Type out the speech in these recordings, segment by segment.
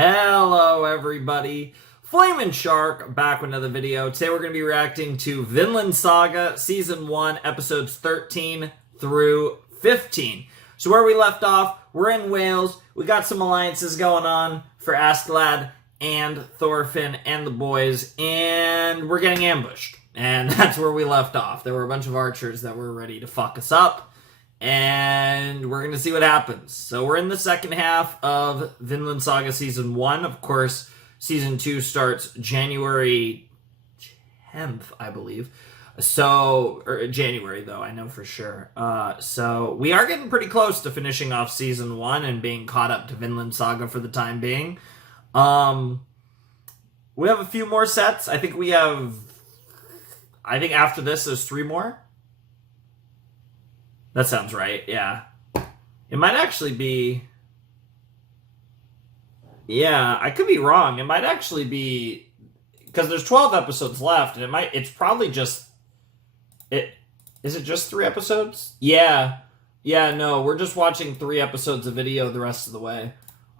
Hello everybody, Flamin' Shark back with another video. Today we're going to be reacting to Vinland Saga Season 1, Episodes 13 through 15. So where we left off, we're in Wales, we got some alliances going on for Askeladd and Thorfinn and the boys, and we're getting ambushed. And that's where we left off. There were a bunch of archers that were ready to fuck us up. And we're going to see what happens. So we're in the second half of Vinland Saga Season 1. Of course, Season 2 starts January 10th, I believe. Or January, though, I know for sure. So we are getting pretty close to finishing off Season 1 and being caught up to Vinland Saga for the time being. We have a few more sets. I think after this, there's 3 more. That sounds right, yeah. It might actually be... Yeah, I could be wrong. It might actually be... Because there's 12 episodes left, and it's probably just... Is it just 3 episodes? Yeah. Yeah, no, we're just watching 3 episodes of video the rest of the way.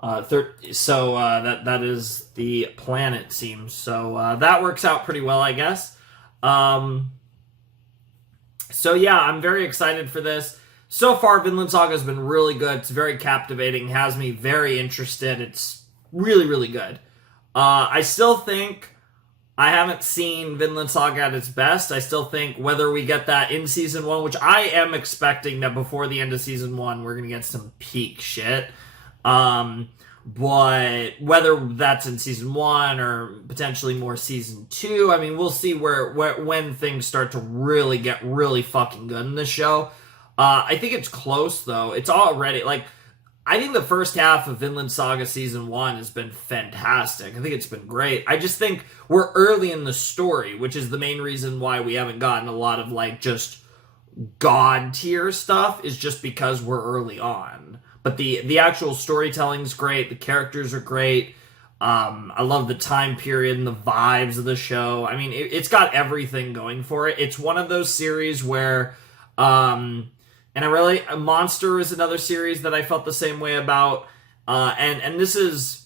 That is the plan, it seems. So that works out pretty well, I guess. So yeah, I'm very excited for this. So far, Vinland Saga has been really good. It's very captivating, has me very interested. It's really, really good. I still think I haven't seen Vinland Saga at its best. I still think whether we get that in Season 1, which I am expecting that before the end of Season 1, we're going to get some peak shit. But whether that's in Season 1 or potentially more Season 2, I mean, we'll see when things start to really get really fucking good in this show. I think it's close, though. It's already, I think the first half of Vinland Saga Season 1 has been fantastic. I think it's been great. I just think we're early in the story, which is the main reason why we haven't gotten a lot of, just god tier stuff, is just because we're early on. But the actual storytelling's great. The characters are great. I love the time period and the vibes of the show. I mean, it's got everything going for it. It's one of those series where, Monster is another series that I felt the same way about. And this is,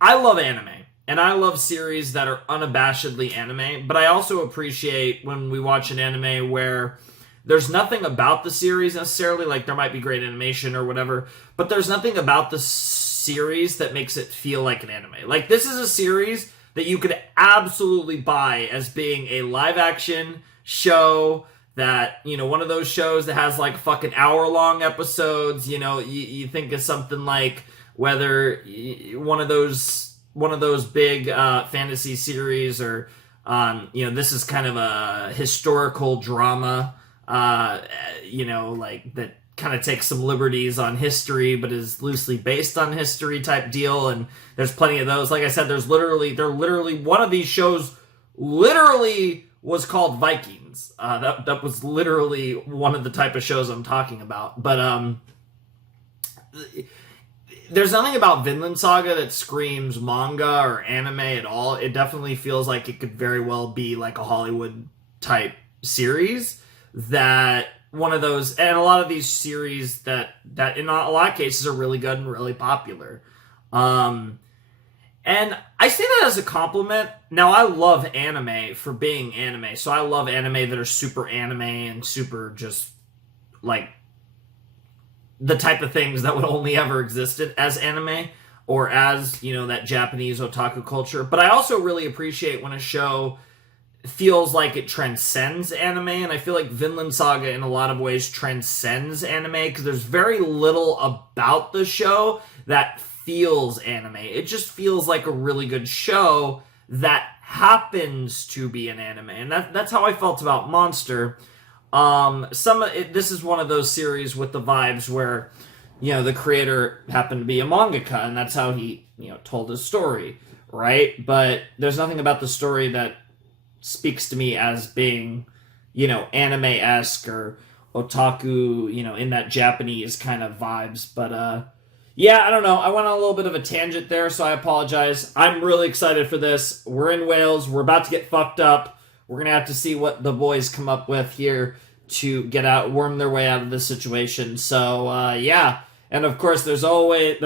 I love anime. And I love series that are unabashedly anime. But I also appreciate when we watch an anime where there's nothing about the series necessarily, there might be great animation or whatever, but there's nothing about the series that makes it feel like an anime. This is a series that you could absolutely buy as being a live-action show that, one of those shows that has, fucking hour-long episodes, you think of something like whether one of those big fantasy series or, this is kind of a historical drama, that kind of takes some liberties on history, but is loosely based on history type deal. And there's plenty of those. Like I said, they're literally, one of these shows literally was called Vikings. That was literally one of the type of shows I'm talking about. But, there's nothing about Vinland Saga that screams manga or anime at all. It definitely feels like it could very well be a Hollywood type series. That one of those, and a lot of these series that in a lot of cases are really good and really popular. And I say that as a compliment. Now, I love anime for being anime, so I love anime that are super anime and super just, the type of things that would only ever existed as anime, or as, that Japanese otaku culture. But I also really appreciate when a show feels like it transcends anime, and I feel like Vinland Saga in a lot of ways transcends anime, because there's very little about the show that feels anime. It just feels like a really good show that happens to be an anime, and that's how I felt about Monster. This is one of those series with the vibes where, the creator happened to be a mangaka, and that's how he, told his story, right? But there's nothing about the story that speaks to me as being, anime-esque or otaku, in that Japanese kind of vibes. But, yeah, I don't know. I went on a little bit of a tangent there, so I apologize. I'm really excited for this. We're in Wales. We're about to get fucked up. We're going to have to see what the boys come up with here to worm their way out of this situation. So, yeah. And, of course, there's always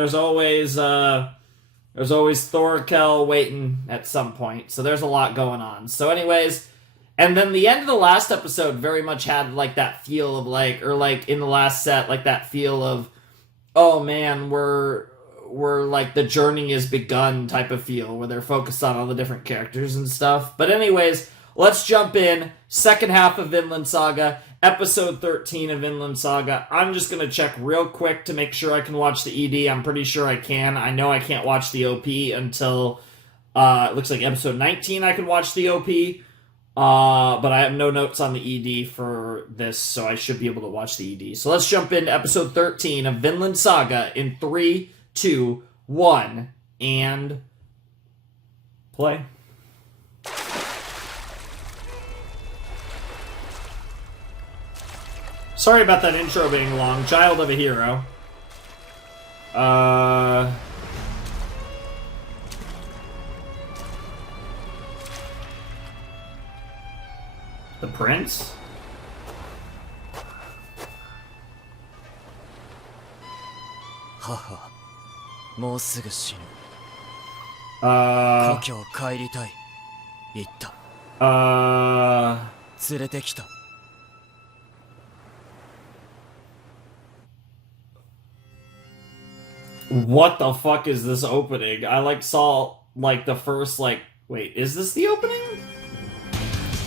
There's always Thorkel waiting at some point. So there's a lot going on. So anyways, and then the end of the last episode very much had like that feel of like, or like in the last set, like that feel of, oh man, we're like the journey has begun type of feel where they're focused on all the different characters and stuff. But anyways, let's jump in. Second half of Vinland Saga, episode 13 of Vinland Saga. I'm just going to check real quick to make sure I can watch the ED. I'm pretty sure I can. I know I can't watch the OP until, it looks like episode 19 I can watch the OP. But I have no notes on the ED for this, so I should be able to watch the ED. So let's jump into episode 13 of Vinland Saga in 3, 2, 1, and play. Sorry about that intro being long. Child of a Hero. The Prince? Haha. もうすぐ死ぬ。故郷帰りたい。言った。連れてきた。What the fuck is this opening? I like saw like the first like wait, is this the opening?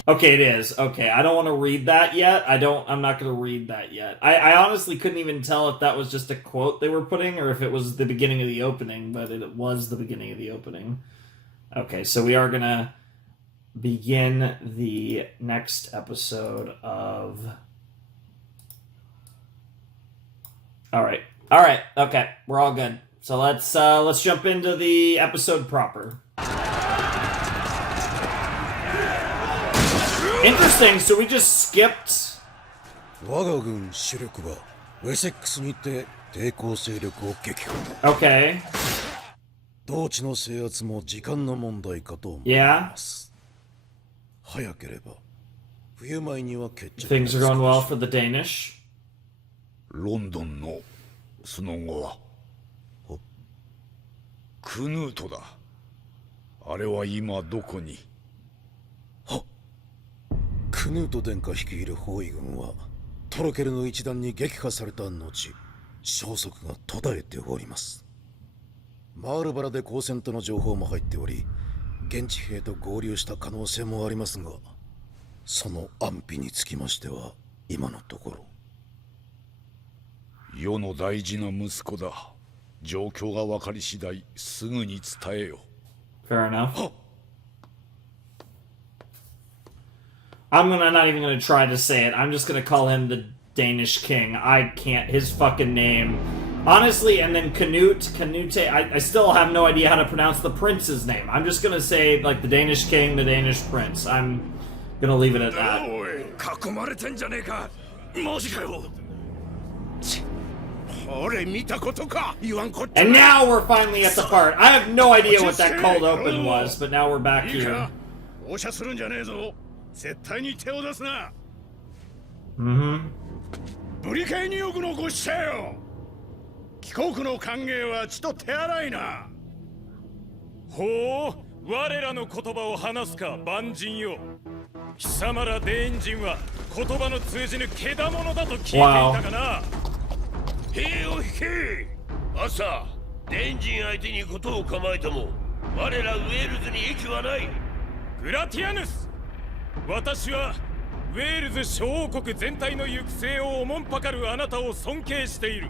Okay, it is. Okay, I don't want to read that yet. I'm not going to read that yet. I honestly couldn't even tell if that was just a quote they were putting or if it was the beginning of the opening, but it was the beginning of the opening. Okay, so we are going to begin the next episode of... Alright, okay, we're all good. So let's jump into the episode proper. Interesting, so we just skipped... 我が軍主力はウェセックスにて抵抗勢力を撃破。Okay. 同地の制圧も時間の問題かと思います。早ければ冬前には決着。Things are going well for the Danish. ロンドンのその後はクヌートだ。あれは今どこに？クヌート殿下率いる包囲軍はトロケルの一団に撃破された後、消息が途絶えております。マールバラで交戦との情報も入っており、現地兵と合流した可能性もありますが、その安否につきましては今のところ。世の大事な息子だ。状況が分かり次第すぐに伝えよ。Fair enough. I'm not even gonna try to say it. I'm just gonna call him the Danish king. I can't, his fucking name. Honestly, and then Canute, I still have no idea how to pronounce the prince's name. I'm just gonna say, like, the Danish king, the Danish prince. I'm gonna leave it at that. And now we're finally at the part. I have no idea what that cold open was, but now we're back here. 絶対に手を出すな。ブリケイニオグのご使者よ。帰国の歓迎はちと手荒いな。ほう、我らの言葉を話すか、万人よ。貴様らデーン人は言葉の通じぬけだものだと聞いていたかな。兵を引け。朝、デーン人相手にことを構えても、我らウェールズに益はない。グラティアヌス。私はウェールズ小王国全体の行く末をおもんぱかるあなたを尊敬している。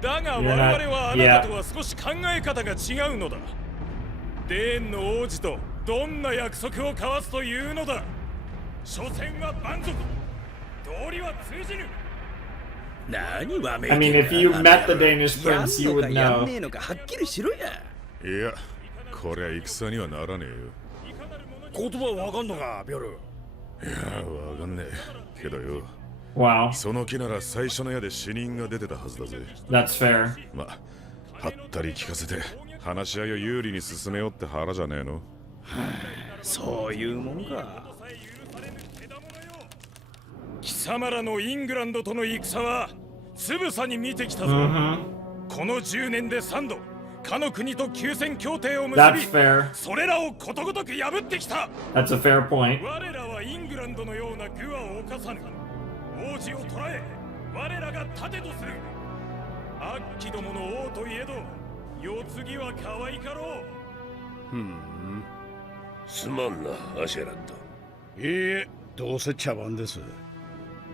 だが我々はあなたとは少し考え方が違うのだ。デーンの王子とどんな約束を交わすというのだ。所詮は蛮族。道理は通じぬ。何わめいてんだ。I mean, if you met the Danish prince, you would know. いや、これは戦にはならねえよ。言葉わかんのか、ビョル。いや、わかんねえけどよ。Wow. その木なら最初の矢で死人が出てたはずだぜ。That's fair. まあ、はったり聞かせて話し合いを有利に進めようって腹じゃねえの。そういうもんか。貴様らのイングランドとの戦はつぶさに見てきたぞ。この10年で3度かの国と休戦協定を結 That's び fair. それらをことごとく破ってきた。 That's a fair point. 我らはイングランドのような愚はを犯さぬ。王子を捕らえ我らが盾とする。悪鬼どもの王といえど世継ぎは可愛かろう。すまんなアシェラット。いいえ、どうせ茶番です。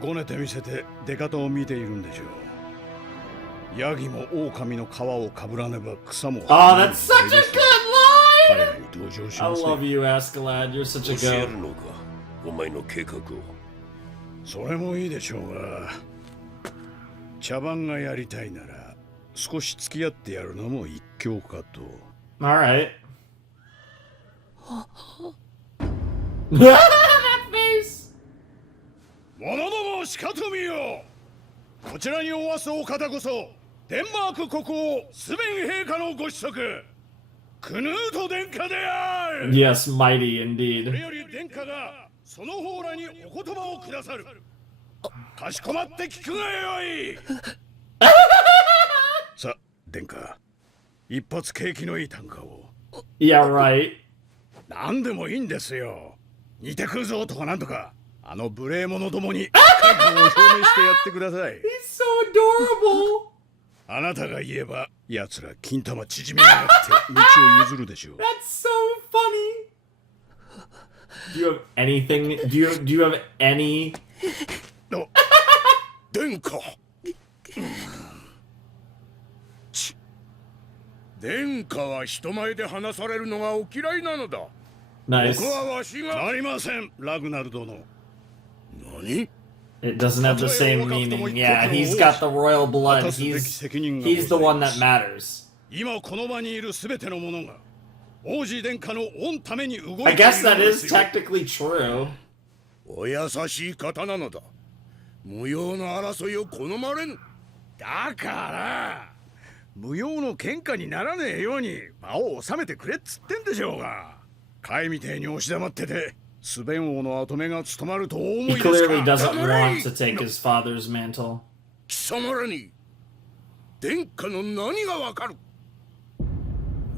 ごねてみせて出方を見ているんでしょう。ヤギも狼の皮をかぶらねば草も。 Oh, that's such a good 彼 line! らに登場し I ます love よ。 you, Askeladd. You're such a 教え goat. るのかお前の計画を。それもいいでしょうが、茶番がやりたいなら少し付き合ってやるのも一興かと。 Alright. That face! 者どもしかと見よ。こちらにおわすお方こそデンマーク国王スベン陛下のご子息クヌート殿下である。 Yes, mighty これ indeed. より殿下がその方らにお言葉をくださる。かしこまって聞くがよい。さ、殿下、一発景気のいい短歌を。 Yeah, right. 何でもいいんですよ。似てくるぞとかなんとか、あの無礼者どもに快感を表明してやってください。 He's so adorable. あなたが言えば、奴ら金玉縮みやがって道を譲るでしょう。 That's so funny. Do you have anything? Do you have any? の殿下。殿下は人前で話されるのがお嫌いなのだ。 Nice. ここはわしが。なりません、ラグナル殿。何？ It doesn't have the same meaning. Yeah, he's got the royal blood. He's the one that matters. 今この場にいるすべての者が王子殿下の御ために動いている I の guess that で is すよ。 technically true. お優しい方なのだ。無用の争いを好まれぬ。だから無用の喧嘩にならねえように場を収めてくれっつってんでしょうが。貝みてえに押し黙っててスベン王の跡目が務まるとお思い He ですか。 clearly doesn't want to take his father's mantle. 貴様らに殿下の何がわかる？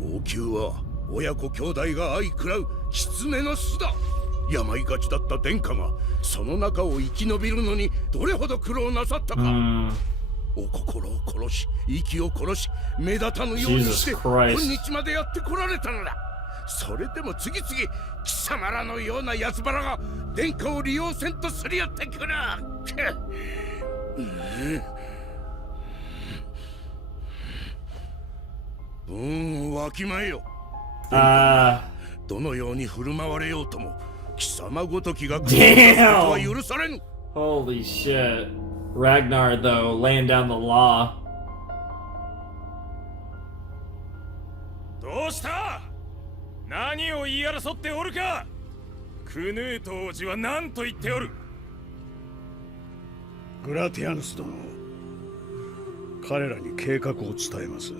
王宮は親子兄弟が相食らう狐の巣だ。病がちだった殿下がその中を生き延びるのにどれほど苦労なさったか。お心を殺し息を殺し目立たぬようにして Jesus 今 Christ. 日までやってこられたのだ。それでも次々貴様らのような奴腹が殿下を利用せんとすり寄ってくる。わきまえよ。どのように振る舞われようとも貴様ごときが殺すことは許されぬ。 Holy shit. Ragnar, though, laying down the law. どうした？何を言い争っておるか？クヌート王子は何と言っておる？グラティアヌス殿、彼らに計画を伝えます。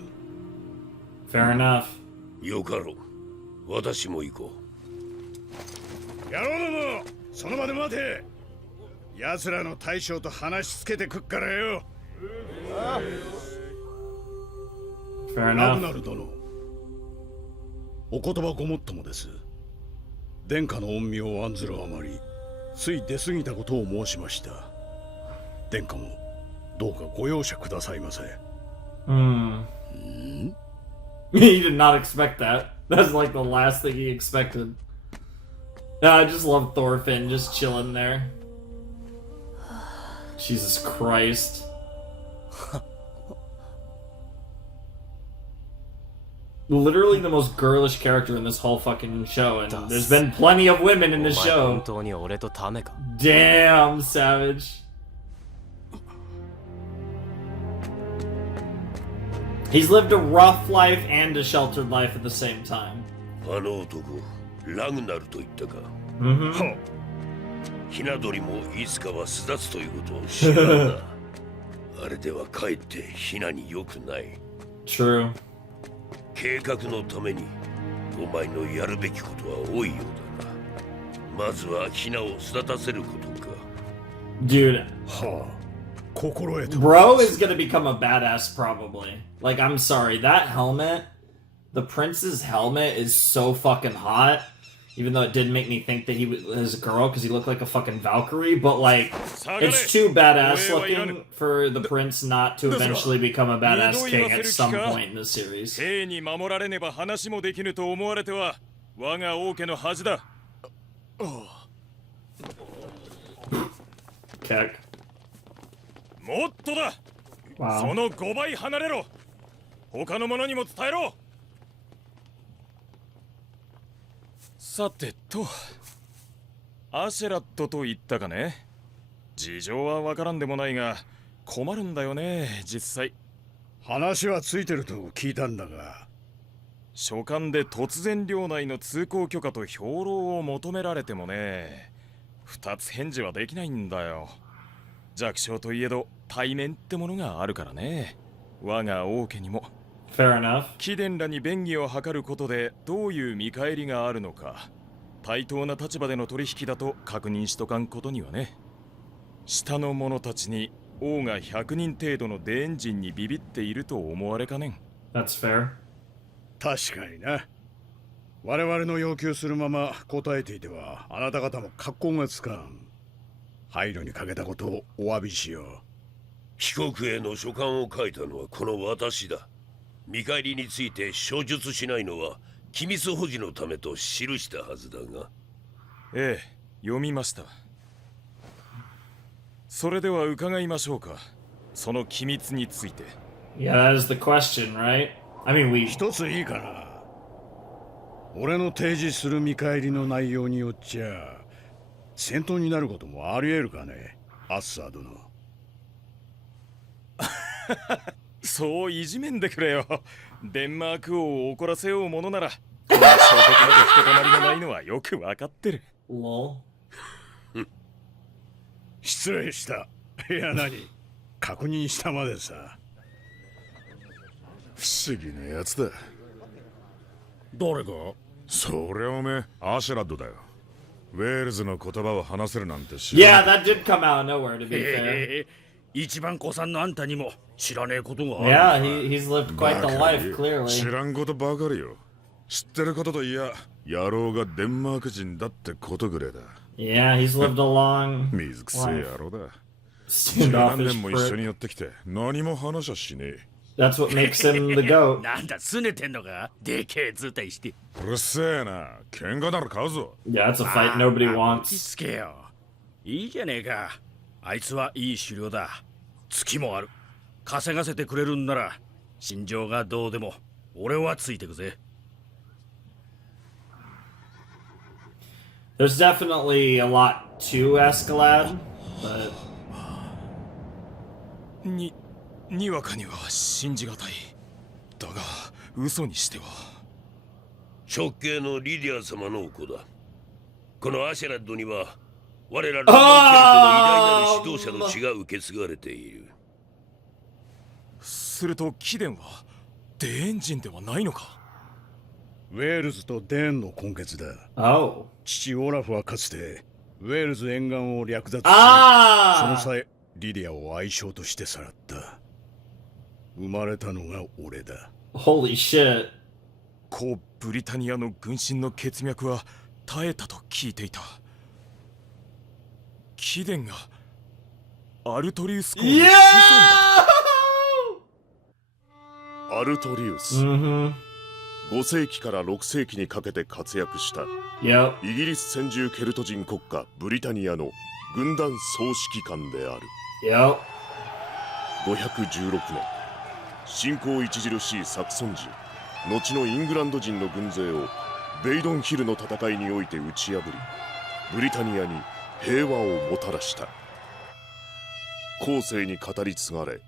Fair enough. よかろう。私も行こう。野郎ども、その場で待て。奴らの大将と話しつけてくっからよ。 Fair ラグナ enough. ル殿、お言葉ごもっともです。殿下の恩義を案ずるあまりつい出過ぎたことを申しました。殿下もどうかご容赦くださいませ。 He did not expect that. That's like the last thing he expected. I just love Thorfinn just chilling there. Jesus Christ. Literally the most girlish character in this whole fucking show, and there's been plenty of women in this お前 show. 本当に俺とタメか？ Damn, Savage. He's lived a rough life and a sheltered life at the same time. あの男、ラグナルと言ったか。ひな鳥もいつかは巣立つということを知らんな。あれではかえってひなに良くない。 True. 計画のためにお前のやるべきことは多いようだな。まずはひなを巣立たせることか。 Dude, はあ、心得て。 bro is gonna become a badass probably. Like, I'm sorry, that helmet The prince's helmet is so fucking hot. Even though it did make me think that he was a girl because he looked like a fucking Valkyrie, but like, it's too badass looking for the prince not to eventually become a badass king at some point in the series. Keck. Wow. その5倍離れろ。他の者にも伝えろ。さてと、アシェラットと言ったかね。事情はわからんでもないが、困るんだよね、実際。話はついてると聞いたんだが。書簡で突然領内の通行許可と兵糧を求められてもね、二つ返事はできないんだよ。弱小といえど対面ってものがあるからね。我が王家にも。Fair enough. 貴殿らに便宜を図ることでどういう見返りがあるのか、対等な立場での取引だと確認しとかんことにはね。下の者たちに王が100人程度のデエンジンにビビっていると思われかねん。That's fair. 確かにな。我々の要求するまま答えていてはあなた方も格好がつかん。配慮にかけたことをお詫びしよう。被告への書簡を書いたのはこの私だ。見返りについて書述しないのは機密保持のためと記したはずだが。ええ、読みました。それでは伺いましょうか。その機密について。Yeah, that is the question, right? I mean, 一ついいかな。俺の提示する見返りの内容によっちゃ戦闘になることもあり得るかね、アッサー殿。そういじめんでくれよ。デンマーク王を怒らせようものなら、こんな小国まで人となりのないのはよくわかってる。lol. 失礼した。いや何、確認したまでさ。不思議なやつだ。誰が？そりゃおめえアシェラッドだよ。ウェールズの言葉を話せるなんて知 Yeah, that did come out of nowhere, to be fair. 一番子さんのあんたにも知らねえことがあ Yeah, he's lived quite the life, 知 clearly. らんことばかりよ。知ってることといや野郎がデンマーク人だってことぐらいだ。 Yeah, he's lived a long, 水くせえ野郎だ。十何 standoffish 年も一緒 prick. にやってきて何も話はしねえ。 That's what makes him the goat. なんだ拗ねてんのか。でけえ図体して。うるせえな。喧嘩なら買うぞ。 Yeah, that's a fight nobody 落ち wants. 着けよ。いいじゃねえか。あいつはいい狩猟だ。月もある。稼がせてくれるんなら心情がどうでも俺はついてくぜ。 There's definitely a lot to Escalade, but にわかには信じがたい。だが嘘にしては。直系のリディア様のお子だ。このアシェラッドには我らロンドンケルトの偉大なる指導者の血が受け継がれている。すると貴殿はデエンジンではないのか。ウェールズとデーンの根血だ。 oh. 父オラフはかつてウェールズ沿岸を略奪し、その Ah! 際リディアを愛称としてさらった。生まれたのが俺だ。 Holy shit. 古ブリタニアの軍神の血脈は絶えたと聞いていた。貴殿がアルトリウス公の子孫 Yeah! アルトリウス。 Mm-hmm. 5世紀から6世紀にかけて活躍した Yep. イギリス先住ケルト人国家ブリタニアの軍団総指揮官である。 Yep. 516年、信仰著しいサクソン人、後のイングランド人の軍勢をベイドンヒルの戦いにおいて打ち破り、ブリタニアに平和をもたらした。後世に語り継がれ、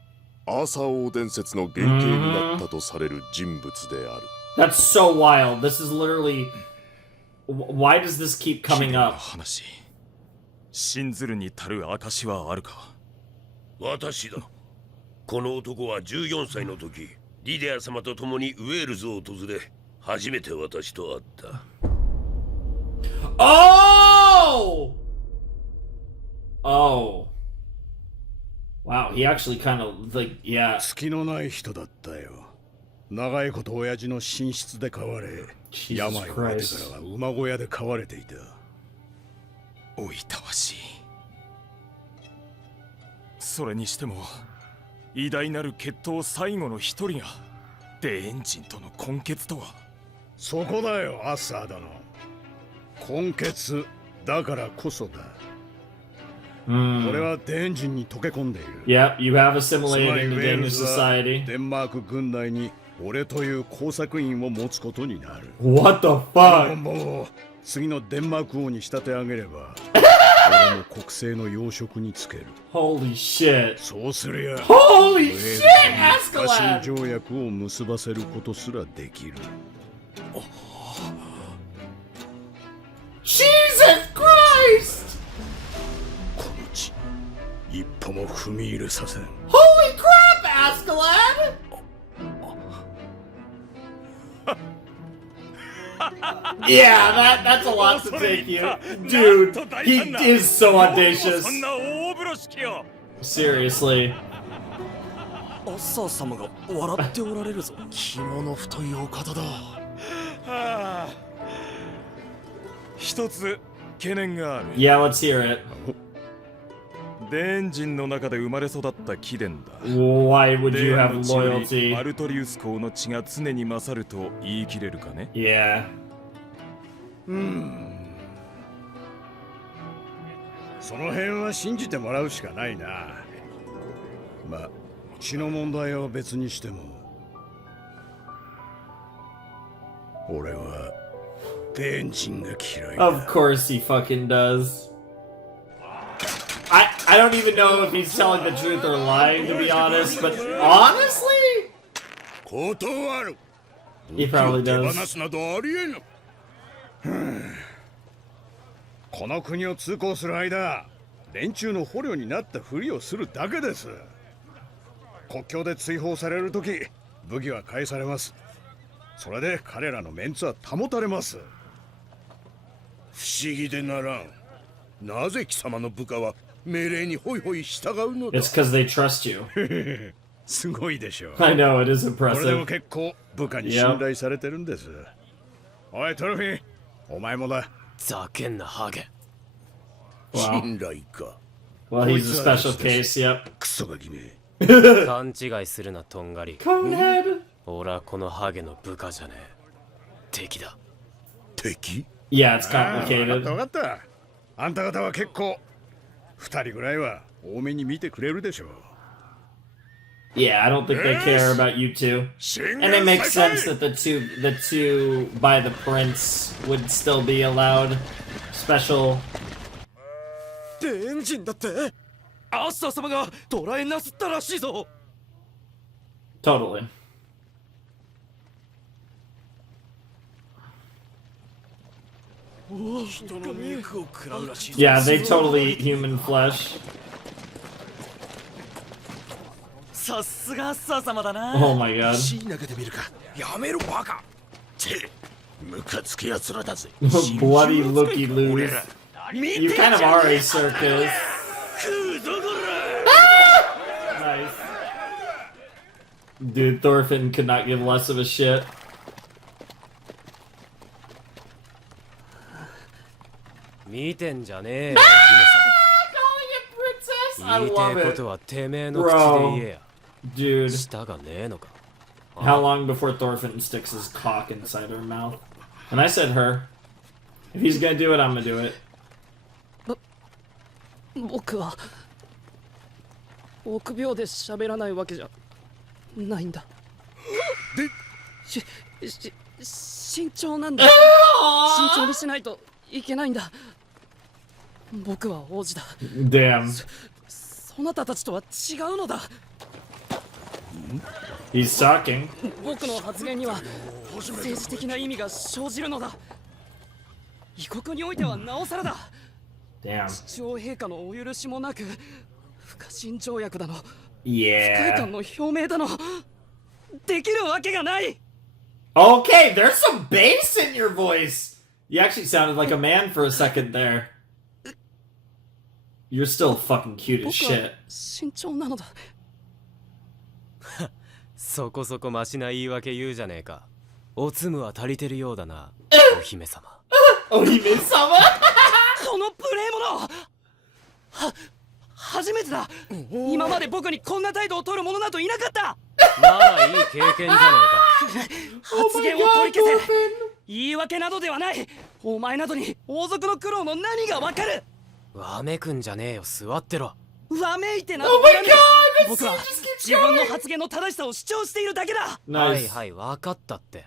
アーサー王伝説の原型になったとされる人物である。That's so wild. This is literally. Why does this keep 貴 coming 殿の up? 話、信ずるに足る証はあるか。私だ。この男は14歳の時、リディア様と共にウェールズを訪れ、初めて私と会った。Oh! Oh. Wow, he actually kind of like, yeah. 隙のない人だったよ。長いこと親父の寝室で飼われ、病を得てからは馬小屋で飼われていた。おいたわしい。それにしても偉大なる血統最後の一人がデエンジンとの根血とは。そこだよ、アッサー殿。根血だからこそだ。俺はデエンジンに溶け込んでいる。Yep, you have つま assimilated りウ into ェー Danish ルズは society. デンマーク軍内に俺という工作員を持つことになる。 What the この fuck? 本を次のデンマーク王に仕立て上げれば俺も国政の要職につける。 Holy shit. そうすりゃ Holy ウェールズ shit, に不可侵 Askeladd! 条約を結ばせることすらできる。 Jesus Christ! この地一歩も踏み入れさせん。 Holy crap, Askeladd! Yeah, that's a lot to take you. Dude, he is so audacious. そんな大風呂敷を。 Seriously. アッサー様が笑っておられるぞ。肝の太いお方だ。はあ、一つ懸念がある。 Yeah, let's hear it. デエンジンの中で生まれ育った貴殿だ。 Why would デ you エ have ンの血より loyalty? アルトリウス公の血が常に勝ると言い切れるかね。 Yeah. その辺は信じてもらうしかないな。まあ血の問題は別にしても俺はデエンジンが嫌いだ。 Of course he fucking does. I don't even know if he's telling the truth or lying, to be honest, but honestly, 断る。 he probably 手 does. 放すなどありえぬ。この国を通行する間連中の捕虜になったふりをするだけです。国境で追放されるとき武器は返されます。それで彼らのメンツは保たれます。不思議でならん。なぜ貴様の部下は命令にホイホイ従うのだ。 It's because they trust you. すごいでしょう。 I know, it is これでも impressive. 結構部下に信頼されてるんです。おいトロフィー、お前もだ。ざけんなハゲ。 Wow. 信頼か。 Well, he's a special case, yep. クソガキめ。勘違いするなとんがり。 Conehead? 俺はこのハゲの部下じゃねえ。敵だ。敵？ Yeah, it's 分か complicated. った分かった。あんた方は結構二人ぐらいは多めに見てくれるでしょう。 Yeah, I don't think they care about you two. And it makes sense that the two by the prince would still be allowed special. デエンジンだってアッサー様が捕らえなすったらしいぞ。 Totally. Yeah, they totally eat human flesh. さすがアッサー様だな。 Oh my god. 投げてみるか。やめろバカ。て、ムカつく奴らだぜ。 Bloody looky loos. You kind of are a circus. Nice. Dude, Thorfinn could not give less of a shit. 見てんじゃねえよ。 Calling it princess? I 言いて love えこ it. とはてめえの口で言えや。 Dude, 舌がねえのか。 how long before Thorfinn sticks his cock inside her mouth? And I said her. If he's gonna do it, I'm gonna do it. 僕は臆病で喋らないわけじゃないんだ。慎重なんだ。慎重にしないといけないんだ。僕は王子だ。 Damn. そなたたちとは違うのだ。 He's talking. 僕の発言には政治的な意味が生じるのだ。異国においてはなおさらだ。 Damn. 父王陛下のお許しもなく不可侵条約だの、不快 Yeah. 感の表明だのできるわけがない。 Okay, there's some bass in your voice. You actually sounded like a man for a second there. You're still fucking cute as 僕は shit. 慎重なのだ。そこそこマシな言い訳言うじゃねえか。おつむは足りてるようだな、お姫様。お姫様この無礼者初めてだ。今まで僕にこんな態度を取る者などいなかった。ならいい経験じゃね発言を取り消せ。言い訳などではない。お前などに王族の苦労の何がわかる。えか。わめくんじゃねえよ、座ってろ。わめいてなどいらない。僕は自分の発言の正しさを主張しているだけだ。はいはい、わかったって。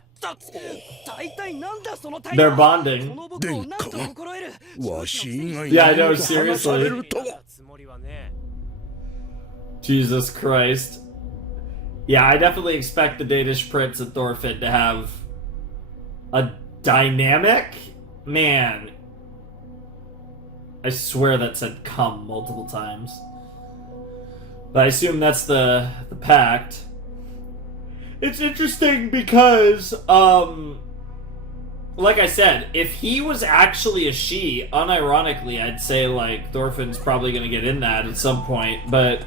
大体なんだその態度。 They're bonding. この僕をなんと心得る。わし以外 Yeah, I に know, 話され seriously. るとは。つもりはね。 Jesus Christ. Yeah, I definitely expect the Danish prince and Thorfinn to have a dynamic man. I swear that said come multiple times. But I assume that's the pact. It's interesting because, like I said, if he was actually a she, unironically, I'd say, like, Thorfinn's probably gonna get in that at some point, but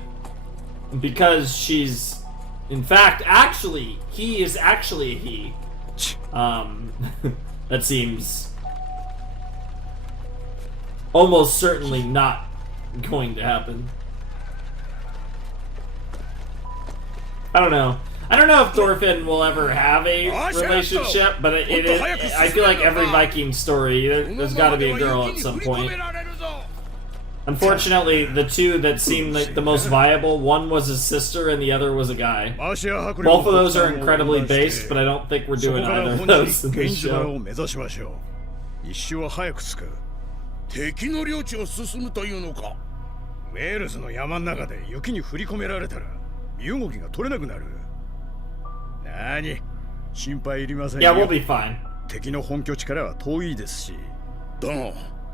because she's, in fact, actually, he is actually a he, that seems almost certainly not going to happen. I don't know if Thorfinn will ever have a relationship, but I feel like every Viking story, there's got to be a girl at some point. Unfortunately, the two that seem like the most viable, one was his sister and the other was a guy. Both of those are incredibly based, but I don't think we're doing either of those in this show. 一周は早く着く。敵の領地を進むというのか。ウェールズの山の中で雪に振り込められたら身動きが取れなくなる。なに、心配いりませんよ。 Yeah, we'll be fine. 敵の本拠地からは遠いですし。だが、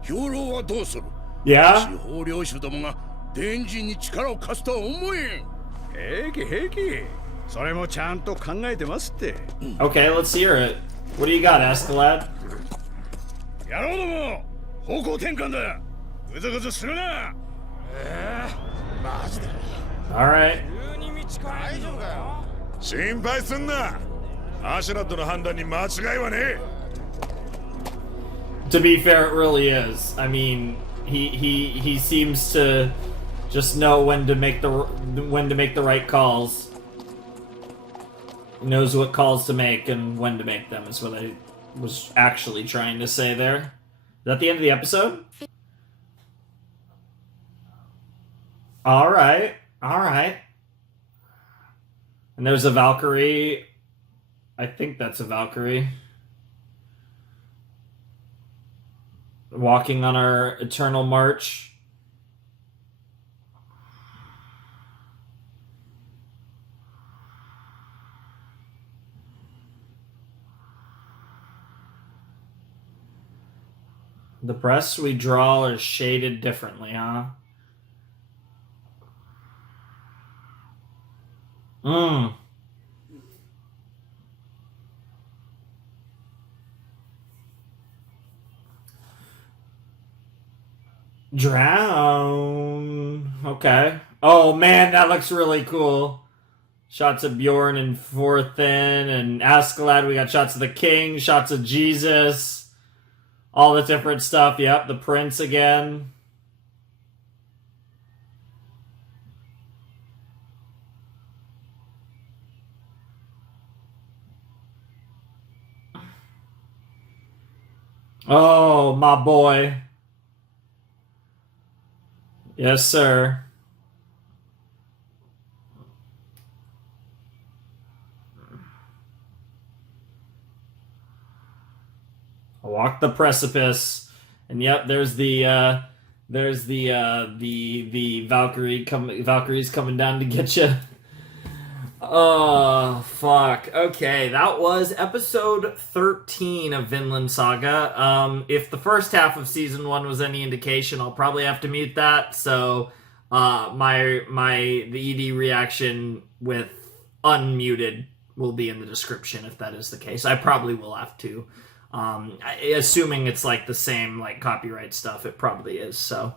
兵糧はどうする。 Yeah? 司法領主どもが天神に力を貸すとは思えん。平気平気。それもちゃんと考えてますって。Okay, let's hear it. What do you got, Askeladd? 野郎ども、方向転換だ。ぐずぐずするな。マジで。Alright. 心配すんな。アシュラッドの判断に間違いはねえ。 To be fair, it really is. I mean, he seems to just know when to make the right calls. He knows what calls to make and when to make them is what I was actually trying to say there. Is that the end of the episode? Alright. Alright. And there's a Valkyrie. I think that's a Valkyrie. Walking on our eternal march. The breasts we draw are shaded differently, huh? Drown. Okay. Oh man, that looks really cool. Shots of Bjorn and Forthin and Askeladd. We got shots of the king, shots of Jesus. All the different stuff. Yep, the prince again. Oh, my boy. Yes, sir. Walk the precipice, and yep, there's the Valkyries coming down to get you. Oh, fuck. Okay, that was episode 13 of Vinland Saga. If the first half of season 1 was any indication, I'll probably have to mute that. So, the ED reaction with unmuted will be in the description if that is the case. I probably will have to. Assuming it's like the same like copyright stuff, it probably is. So,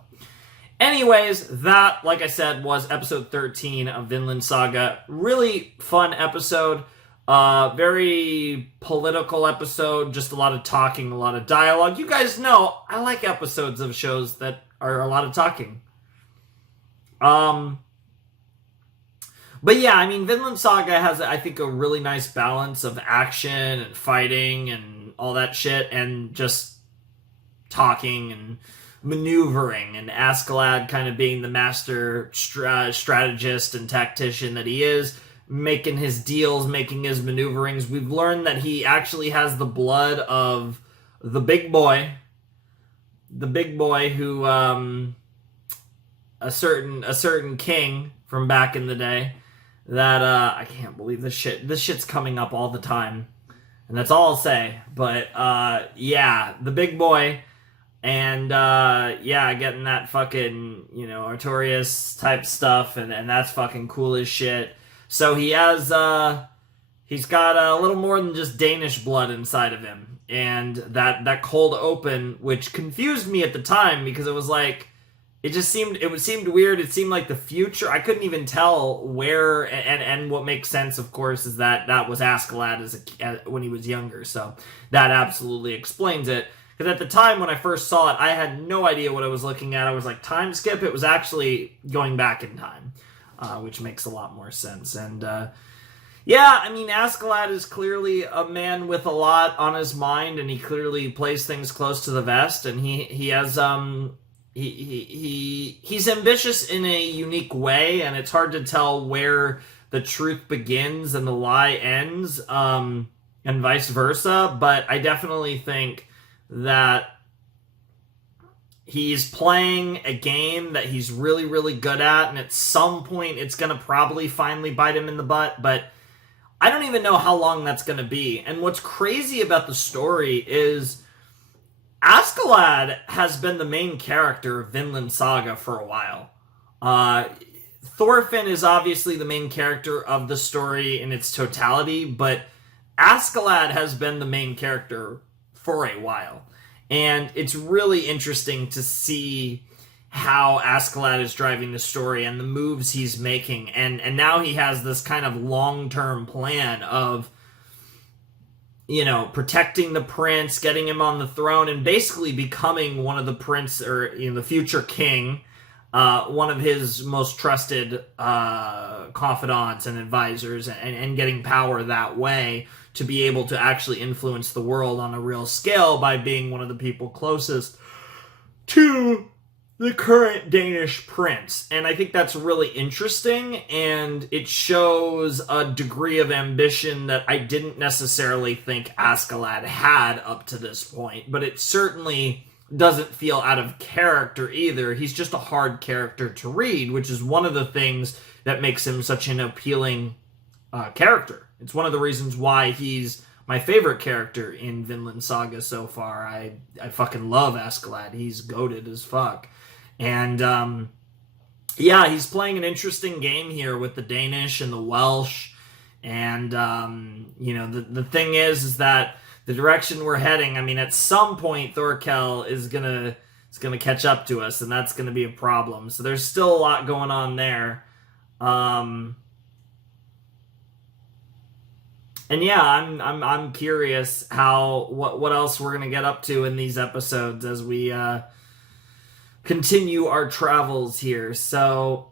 Anyways, that, like I said, was episode 13 of Vinland Saga. Really fun episode. Very political episode. Just a lot of talking, a lot of dialogue. You guys know I like episodes of shows that are a lot of talking. But yeah, I mean, Vinland Saga has, I think, a really nice balance of action and fighting and all that shit, and just talking and maneuvering, and Askeladd kind of being the master strategist and tactician that he is, making his deals, making his maneuverings. We've learned that he actually has the blood of the big boy who, a certain king from back in the day, that, I can't believe this shit's coming up all the time, and that's all I'll say, but, yeah, the big boy. And, yeah, getting that fucking, Artorias type stuff, and that's fucking cool as shit. So he has, he's got a little more than just Danish blood inside of him. And that cold open, which confused me at the time, because it was like, it seemed weird. It seemed like the future. I couldn't even tell where, and what makes sense, of course, is that was Askeladd when he was younger. So that absolutely explains it. Because at the time when I first saw it, I had no idea what I was looking at. I was like, time skip? It was actually going back in time, which makes a lot more sense. And, yeah, I mean, Askeladd is clearly a man with a lot on his mind, and he clearly plays things close to the vest, and he has, he's ambitious in a unique way, and it's hard to tell where the truth begins and the lie ends, and vice versa, but I definitely think that he's playing a game that he's really, really good at, and at some point it's going to probably finally bite him in the butt, but I don't even know how long that's going to be. And what's crazy about the story is Askeladd has been the main character of Vinland Saga for a while. Thorfinn is obviously the main character of the story in its totality, but Askeladd has been the main character for a while. And it's really interesting to see how Askeladd is driving the story and the moves he's making. And now he has this kind of long-term plan of, protecting the prince, getting him on the throne, and basically becoming one of the prince, or the future king, one of his most trusted confidants and advisors, and getting power that way to be able to actually influence the world on a real scale by being one of the people closest to the current Danish prince. And I think that's really interesting, and it shows a degree of ambition that I didn't necessarily think Askeladd had up to this point, but it certainly doesn't feel out of character either. He's just a hard character to read, which is one of the things that makes him such an appealing character. It's one of the reasons why he's my favorite character in Vinland Saga so far. I fucking love Askeladd. He's goated as fuck. And, yeah, he's playing an interesting game here with the Danish and the Welsh. And, the thing is that the direction we're heading, I mean, at some point Thorkel is gonna catch up to us, and that's gonna be a problem. So there's still a lot going on there. And yeah, I'm curious what else we're gonna get up to in these episodes as we continue our travels here. So,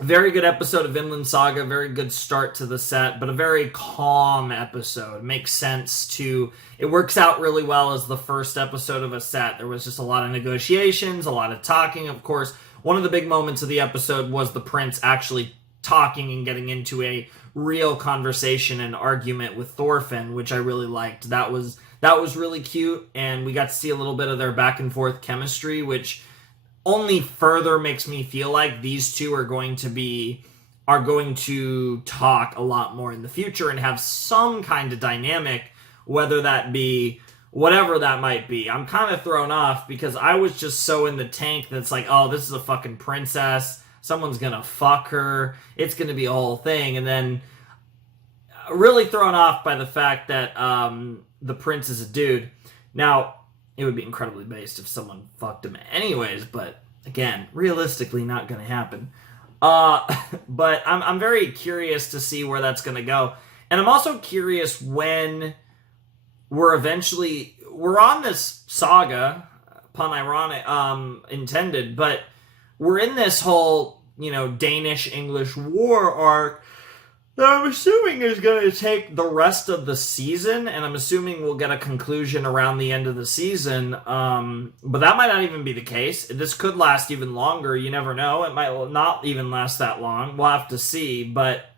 very good episode of Vinland Saga, very good start to the set, but a very calm episode. Makes sense it works out really well as the first episode of a set. There was just a lot of negotiations, a lot of talking, of course. One of the big moments of the episode was the prince actually talking and getting into a real conversation and argument with Thorfinn, which I really liked. That was really cute, and we got to see a little bit of their back and forth chemistry, which only further makes me feel like these two are going to talk a lot more in the future and have some kind of dynamic, whether that be whatever that might be. I'm kind of thrown off because I was just so in the tank that it's like, oh, this is a fucking princess, someone's gonna fuck her, it's gonna be a whole thing, and then really thrown off by the fact that the prince is a dude. Now, it would be incredibly based if someone fucked him anyways, but Again, realistically not going to happen. But I'm very curious to see where that's going to go. And I'm also curious when we're on this saga, pun ironic, intended, but we're in this whole, Danish-English war arc that I'm assuming is going to take the rest of the season, and I'm assuming we'll get a conclusion around the end of the season. But that might not even be the case. This could last even longer. You never know. It might not even last that long. We'll have to see. But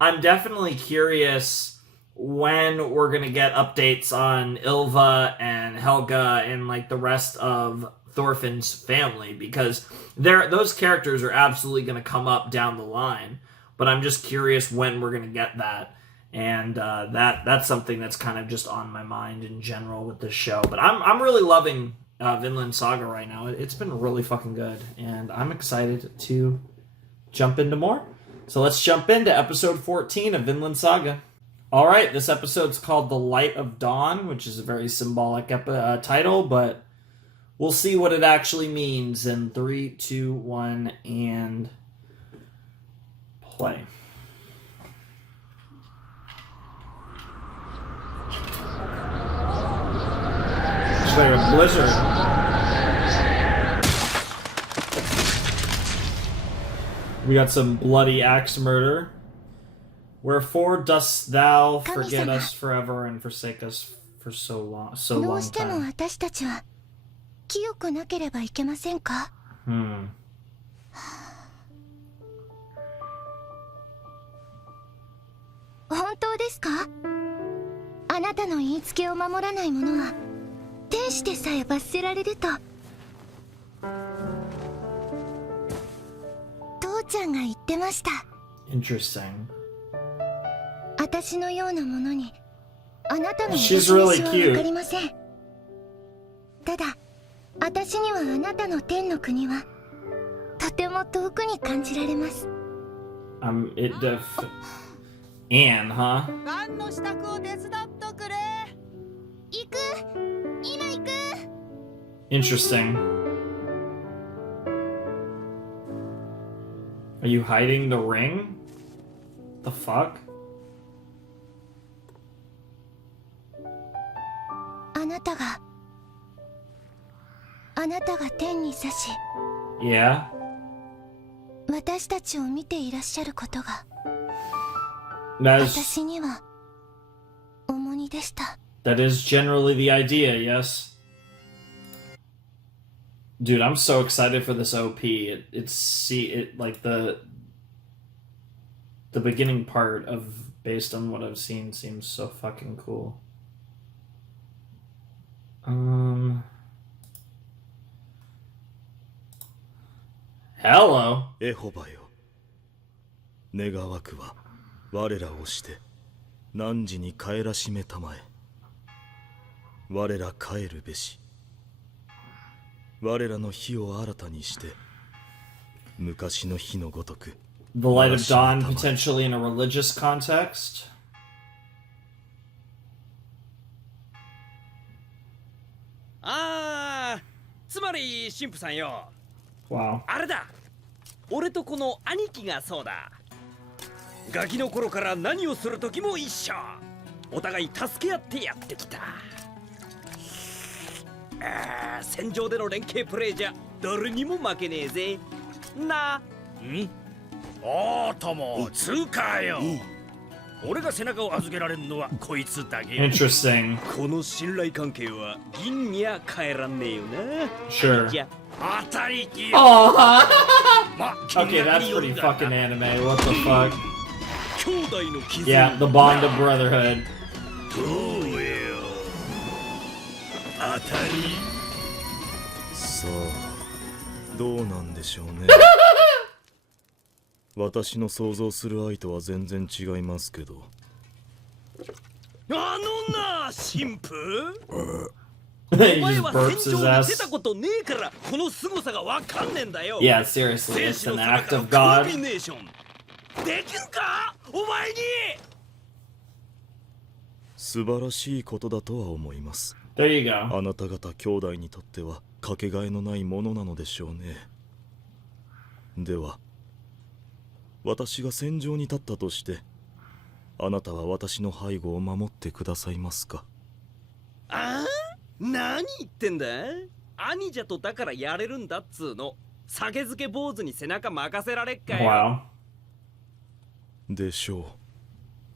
I'm definitely curious when we're going to get updates on Ylva and Helga and like the rest of Thorfinn's family, because those characters are absolutely going to come up down the line. But I'm just curious when we're going to get that. And that's something that's kind of just on my mind in general with this show. But I'm really loving Vinland Saga right now. It's been really fucking good. And I'm excited to jump into more. So let's jump into episode 14 of Vinland Saga. All right, this episode's called The Light of Dawn, which is a very symbolic title, but we'll see what it actually means in 3, 2, 1, and play. It's like a blizzard. We got some bloody axe murder. Wherefore dost thou forget us forever and forsake us for so long time? Hmm. 本当ですか？あなたの言いつけを守らない者は天使でさえ罰せられると父ちゃんが言ってました。 Interesting. 私のようなものにあなたのお She's 示 really しは cute. わかりません。ただ私にはあなたの天の国はとても遠くに感じられます。Anne, huh? 何の支度を手伝っとくれ。行く、今行く。 Interesting. Are you hiding the ring? The fuck? あなたが天に指し Yeah? 私たちを見ていらっしゃることが That 私には重荷でした。 is generally the idea, yes? Dude, I'm so excited for this OP. Like the beginning part of, based on what I've seen, seems so fucking cool. Hello. エホバよ、願わくは我らをして汝に帰らしめたまえ。我ら帰るべし。我らの日を新たにして昔の日のごとく。 The Light of Dawn, potentially in a religious context. ああ、つまり神父さんよ。 Wow. あれだ。俺とこの兄貴がそうだ。ガキの頃から何をする時も一緒。お互い助け合ってやってきた。戦場での連携プレーじゃ誰にも負けねえぜ。な。ん？おーとも、つうかよ。俺が背中を預けられるのはこいつだけ。Interesting. この信頼関係は銀には変えらんねえよな。 Sure. じゃあたりきよ。 Oh, okay, that's pretty fucking anime. What the fuck? 兄弟の絆。 Yeah, the bond of brotherhood. どうよ。あたり。さあ、どうなんでしょうね。私の想像する愛とは全然違いますけど。あのな、神父。 He お前 just は burps 戦 his 場に ass. 出たことねえからこの凄さがわかんねえんだよ。 Yeah, seriously, 戦 it's 士の an さな act か of のコン God. ビネーション。できるかお前に。素晴らしいことだとは思います。 There you go. あなた方兄弟にとってはかけがえのないものなのでしょうね。では私が戦場に立ったとしてあなたは私の背後を守ってくださいますか？ああ、何言ってんだ？兄者とだからやれるんだっつうの。酒漬け坊主に背中任せられっかよ。Wow. でしょ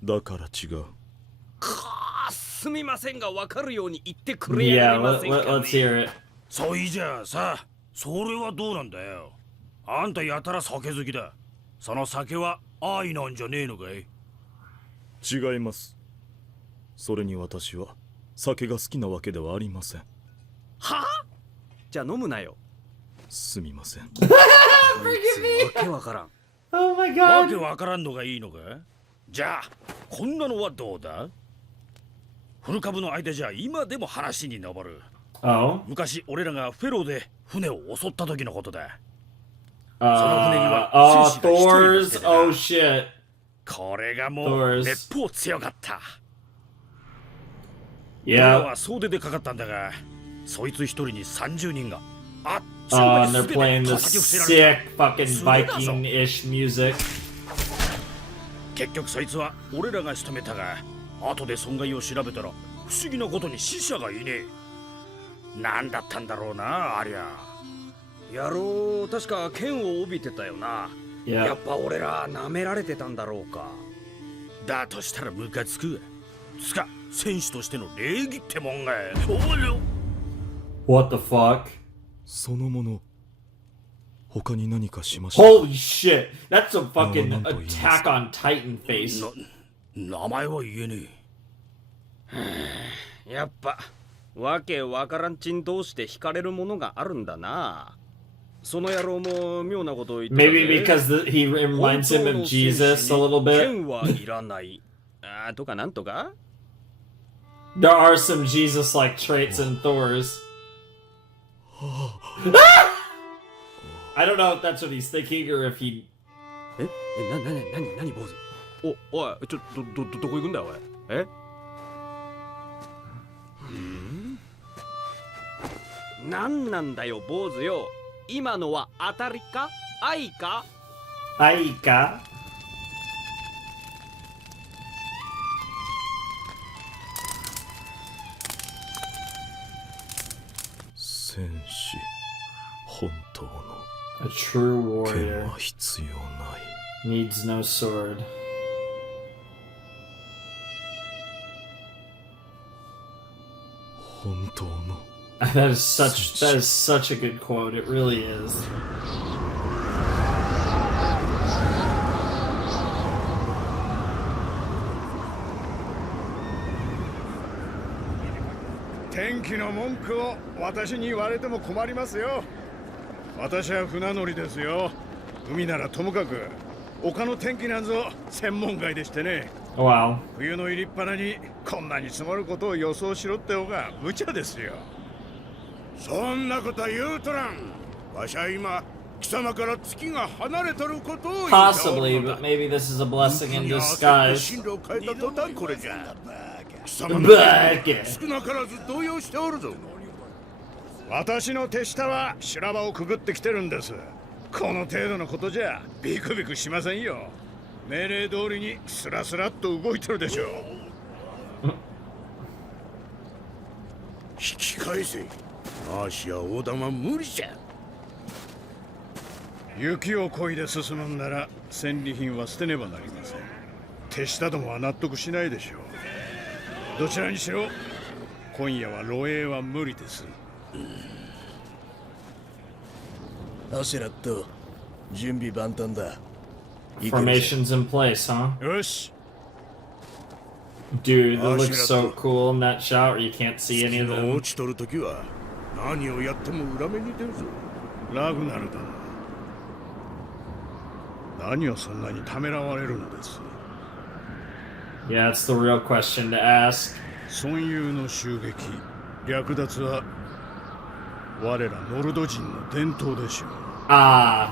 う。だから違う。すみませんが分かるように言ってくれや Yeah, りませんかね。 let's hear it. そいじゃあさ、それはどうなんだよ。あんたやたら酒好きだ。その酒は愛なんじゃねえのかい？違います。それに私は酒が好きなわけではありません。はあ？じゃあ飲むなよ。すみません。わけわからん。Oh my わ god. けわからんのがいいのか？じゃあこんなのはどうだ？古株の間じゃ今でも話に上る。Oh. 昔俺らがフェローで船を襲った時のことだ。Oh, Thor's. Oh shit. これがもうめっぽう強かった。俺 Yeah. らは総出でかかったんだが、そいつ一人に30人があっちゅう Oh, 間 and に they're 全て playing 叩 this き伏せられ sick た。 fucking Viking-ish music. 結局そいつは俺らが仕留めたが、後で損害を調べたら不思議なことに死者がいねえ。何だったんだろうな、ありゃ。野郎確か剣を帯びてたよな。やっぱ俺ら舐められてたんだろうか。だとしたらムカつく。つか選手としての礼儀ってもんが。What the fuck? そのもの他に何かしました？ Holy shit. That's some fucking Attack on Titan face. 名前は言えねえ。やっぱわけわからんちん同士で惹かれるものがあるんだな。その野郎も妙なことを言ってたね。Maybe because he reminds him of Jesus a little bit. 剣はいらない。とかなんとか。There are some Jesus-like traits in Thor's. I don't know if that's what he's thinking or if he. 何坊主。おい、どこ行くんだよ、おい。なんなんだよ、坊主よ。今のは当たりか愛か？愛か？戦士、本当の A true 剣 warrior は必要ない。 needs no sword. 本当の That is such a good quote. It really is. 天気の文句を私に言われても困りますよ。私は船乗りですよ。海ならともかく丘の天気なんぞ専門外でしてね。Wow. 冬の入りっぱなにこんなに積もることを予想しろって方が無茶ですよ。そんなこと言うとらん。わしは今貴様から月が離れとることを言うた。 Possibly, but maybe this is a blessing in disguise. 進路を変えた途端これじゃ。貴様のバカ。少なからず動揺しておるぞ。私の手下は修羅場をくぐってきてるんです。この程度のことじゃビクビクしませんよ。命令通りにスラスラっと動いてるでしょう。引き返せ。アーシや大玉無理じゃ。雪を漕いで進むんなら戦利品は捨てねばなりません。手下どもは納得しないでしょう。どちらにしろ今夜は露営は無理です。アシュラット、準備万端だ。 Formation's in place, huh? よし。 Dude, that looks so cool in that shot where you can't see any of 月の them. 落ちとるときは何をやっても裏目に出るぞ。ラグナルだ。何をそんなにためらわれるのです。 Yeah, it's the real question to ask. 孫友の襲撃、略奪は我らノルド人の伝統でしょう。I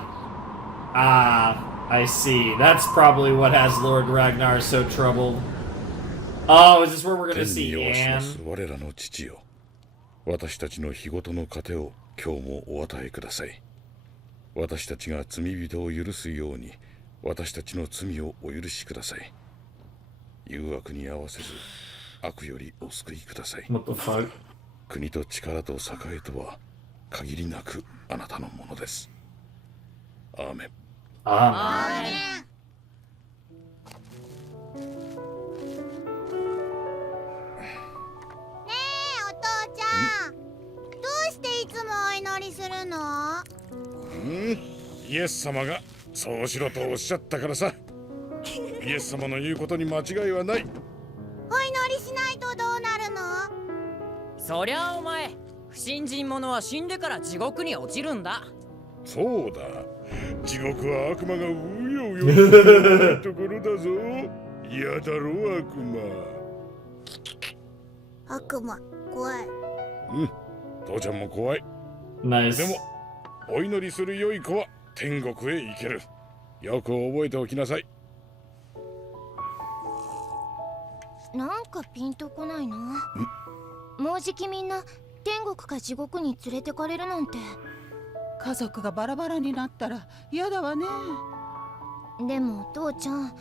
see. That's probably what has Lord Ragnar so troubled. Oh, is this where we're gonna 天 see におわしま Anne? す我らの父よ、私たちの日ごとの糧を今日もお与えください。私たちが罪人を許すように私たちの罪をお許しください。誘惑に合わせず悪よりお救いください。 What the fuck? 国と力と栄えとは限りなくあなたのものです。アーメン。あお父ちゃん、どうしていつもお祈りするの？イエス様がそうしろとおっしゃったからさ。イエス様の言うことに間違いはない。お祈りしないとどうなるの？そりゃあお前、不信心者は死んでから地獄に落ちるんだ。そうだ、地獄は悪魔がうようよするところだぞ。嫌だろ悪魔。悪魔怖い。父ちゃんも怖い。 nice. でもお祈りする良い子は天国へ行ける。よく覚えておきなさい。なんかピンとこないな。もうじきみんな天国か地獄に連れてかれるなんて。家族がバラバラになったら嫌だわね。でも父ちゃん、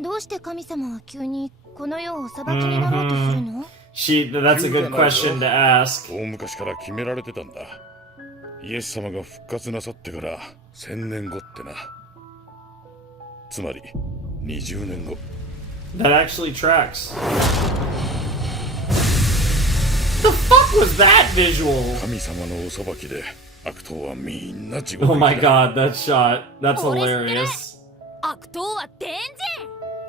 どうして神様は急にこの世をお裁きになろうとするの？ That's a good question to ask. 大昔から決められてたんだ。イエス様が復活なさってから1000年後ってな。つまり20年後。 That actually tracks. The fuck was that visual? 神様のお裁きで悪党はみんな地獄 Oh に my だ。 god, that shot. That's hilarious. 悪党は全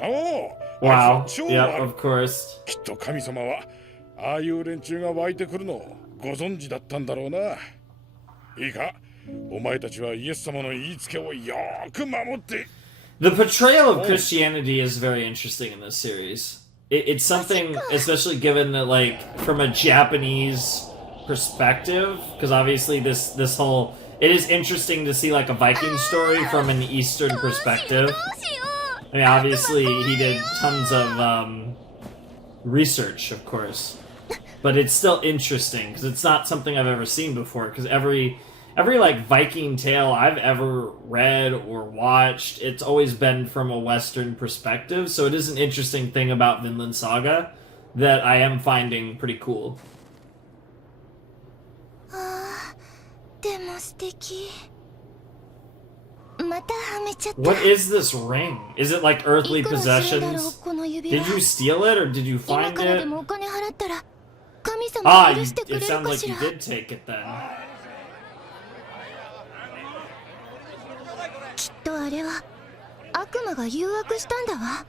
然。おお、 Wow. あいつは超 Yep, 悪。 of course. きっと神様はああいう連中が湧いてくるのをご存知だったんだろうな。いいか、お前たちはイエス様の言いつけをよーく守って。 The portrayal of Christianity is very interesting in this series. It's something, especially given that, like, from a Japanese perspective, because obviously this whole, it is interesting to see like a Viking story from an Eastern perspective. I mean, obviously he did tons of research, of course, but it's still interesting because it's not something I've ever seen before. Because every like Viking tale I've ever read or watched, it's always been from a Western perspective. So it is an interesting thing about Vinland Saga that I am finding pretty cool. でも素敵。またはめちゃった。 What is this ring? Is it like earthly いくらするんだろう、 possessions? この指 Did 輪。 you steal it or did you 今 find からで it? もお金払ったら神様が Ah, 許してくれ it る sounds か like し you ら。 did take it then. きっとあれは悪魔が誘惑したんだわ。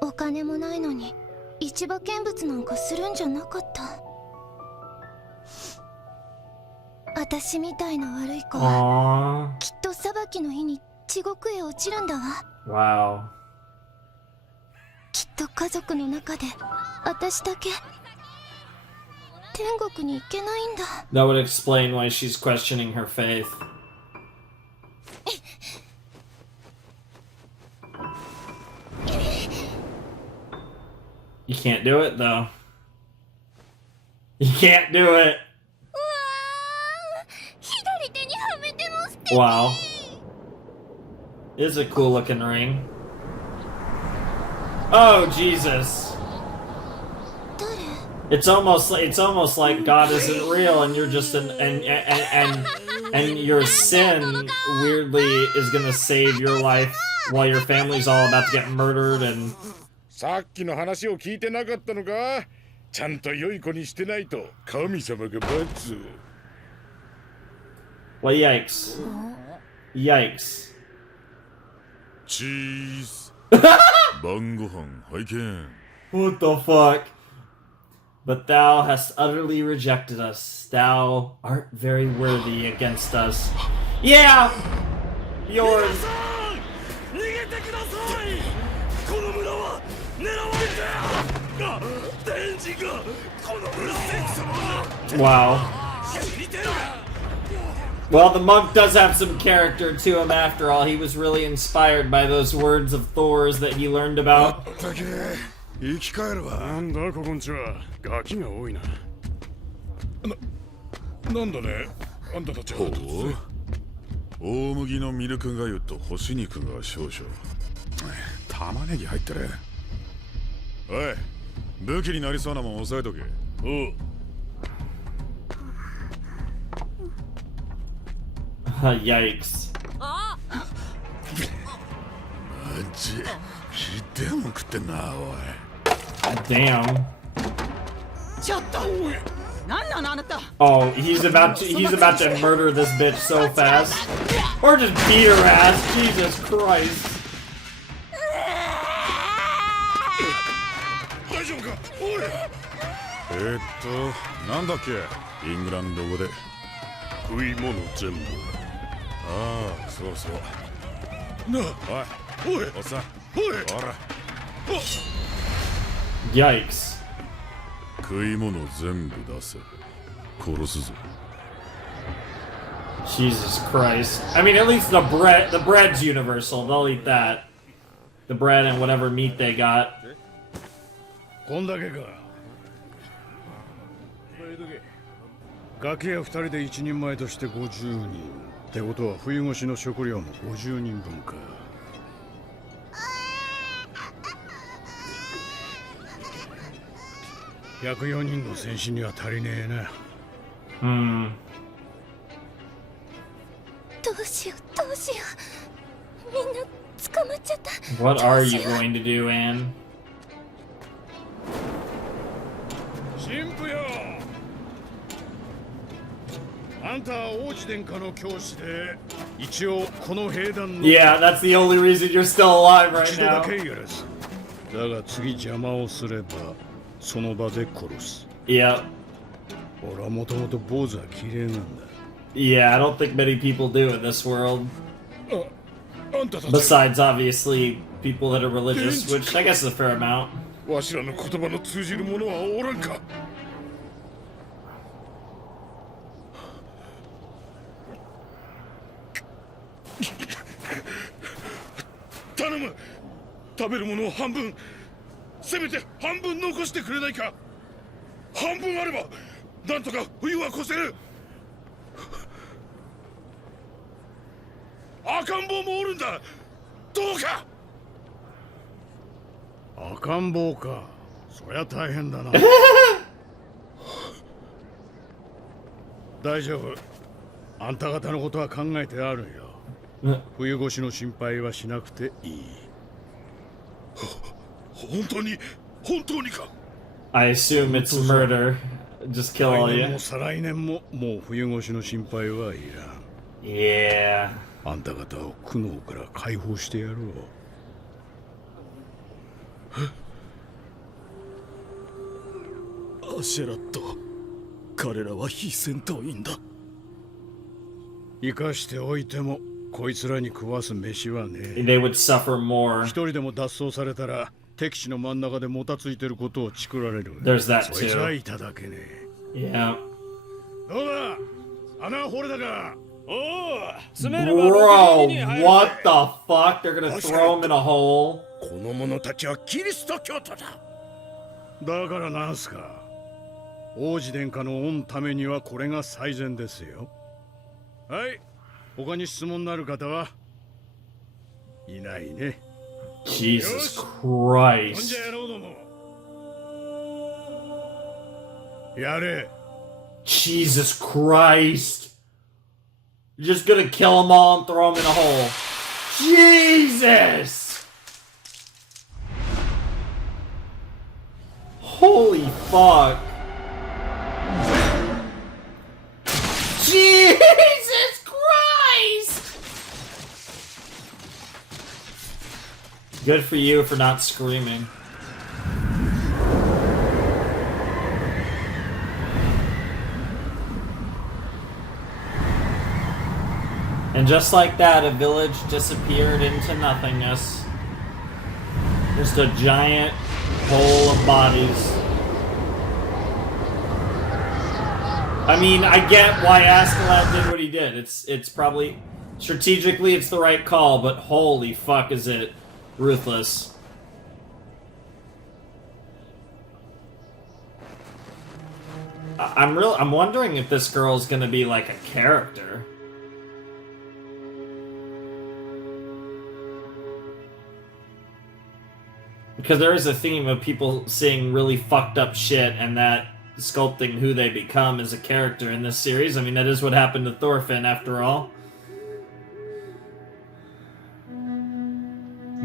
お金もないのに市場見物なんかするんじゃなかった。私みたいな悪い子は Aww. きっと裁きの日に地獄へ落ちるんだわ。 Wow. きっと家族の中で私だけ天国に行けないんだ。 That would explain why she's questioning her faith. You can't do it though. You can't do it. 左手にはめても素敵。 Wow. It's a cool looking ring. Oh Jesus. 誰？ It's almost like God isn't real and you're just and your sin weirdly is gonna save your life while your family's all about to get murdered and さっきの話を聞いてなかったのか。ちゃんと良い子にしてないと神様が罰。 well yikes. Yikes. チーズ晩ご飯拝見。 What the fuck? But thou hast utterly rejected us. Thou art very worthy against us. Yeah! Yours. 逃げてください。この村は狙われて。あ、天神がこの村を。 Wow. Well, the monk does have some character to him after all. He was really inspired by those words of Thor's that he learned about. 生き返るわ。なんだここんちは。ガキが多いな。なんだね、あんたたちは。大麦のミルクがゆと干し肉が少々。玉ねぎ入ってる。おい、武器になりそうなもん押さえとけ。おう。Yikes. マジひでえもん食ってんな、おい。 Damn. ちょっとなんなのあなた。 Oh, he's about to murder this bitch so fast. Or just beat her ass. Jesus Christ. 大丈夫か、おい。なんだっけ、イングランド語で。食い物全部。ああ、そうそう。なあ、おい、おい、おっさん、おい。ほら。Yikes. 食い物全部出せ。殺すぞ。 Jesus Christ. I mean, at least the bread's universal. They'll eat that. The bread and whatever meat they got. こんだけか。ガキ屋2人で一人前として50人。ってことは冬越しの食料も50人分か。104人の戦士には足りねえな。どうしようどうしよう、みんな捕まっちゃった。 What are you going to do, Anne? 神父よ、あんたは王子殿下の教師で一応この兵団の Yeah, that's the only reason you're still alive right 一度だ now. けやらず。だが次邪魔をすればその場で殺す。 Yep. 俺はもともと坊主は綺麗なんだ。 Yeah, I don't think many people do in this world. あんたたち Besides, obviously, people that are religious, which I guess is a fair amount. わしらの言葉の通じる者はおらんか。頼む、食べるものを半分、せめて半分残してくれないか。半分あればなんとか冬は越せる。赤ん坊もおるんだ、どうか。赤ん坊か、そりゃ大変だな。大丈夫、あんた方のことは考えてあるよ。冬越しの心配はしなくていい。本当にか。 I assume it's murder. Just kill 来 all 年 you. も再来年ももう冬越しの心配はいらん。 Yeah. あんた方を苦悩から解放してやろう。アシェラット、彼らは非戦闘員だ。生かしておいてもこいつらに食わす飯はねえ。 They would suffer more. 一人でも脱走されたら敵地の真ん中でもたついてることをチクられる。 There's that そいつは too. いただけねえ。 Yeah. どうだ、穴は掘れたか。おお、詰めれば6 Bro, 人に入る。 what the fuck? They're gonna throw him in a hole? この者たちはキリスト教徒だ。だからなんすか。王子殿下の御ためにはこれが最善ですよ。はい、他に質問のある方はいないね。 Jesus ほんじ Christ. ゃ野郎ども、やれ。 Jesus Christ. You're just gonna kill them all and throw them in a hole. Jesus! Holy fuck. Jesus Christ! Good for you for not screaming. And just like that, a village disappeared into nothingness. Just a giant hole of bodies. I mean, I get why Askeladd did what he did. It's probably strategically it's the right call, but holy fuck is it ruthless. I'm wondering if this girl's gonna be like a character. Because there is a theme of people seeing really fucked up shit and that sculpting who they become as a character in this series. I mean, that is what happened to Thorfinn after all.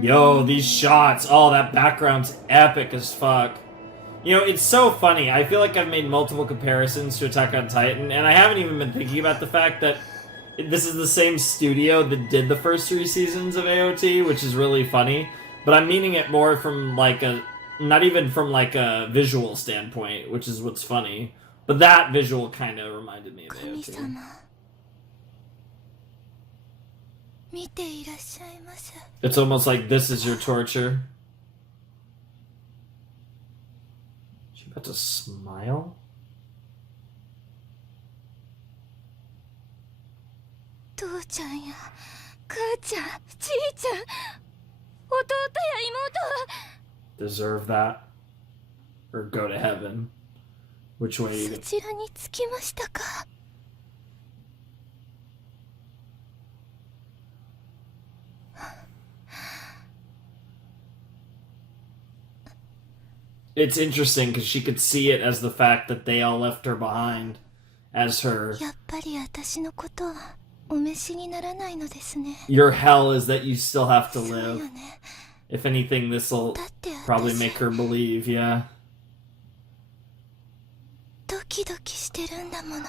Yo, these shots. Oh, that background's epic as fuck. You know, it's so funny. I feel like I've made multiple comparisons to Attack on Titan, and I haven't even been thinking about the fact that this is the same studio that did the first 3 seasons of AOT, which is really funny. But I'm meaning it more from like a, not even from like a visual standpoint, which is what's funny. But that visual kind of reminded me of AOT. It's almost like this is your torture. She about to smile? 父ちゃんや母ちゃん、ちいちゃん、弟や妹は Deserve that? Or go to heaven? Which way? そちらに着きましたか? It's interesting because she could see it as the fact that they all left her behind as her. やっぱり私のことはお召しにならないのですね。 Your hell is that you still have to live. If anything, this'll probably make her believe, yeah. ドキドキしてるんだもの。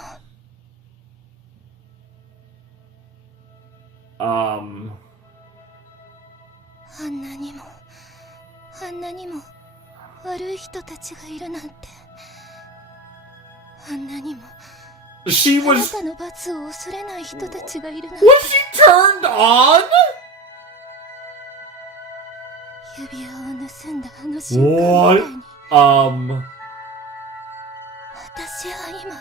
あんなにも悪い人たちがいるなんて。あんなにも She あな was. たの罰を恐れない人たちがいるなんて。 Was she turned on? 指輪を盗んだあの瞬間みたい What? に。私は今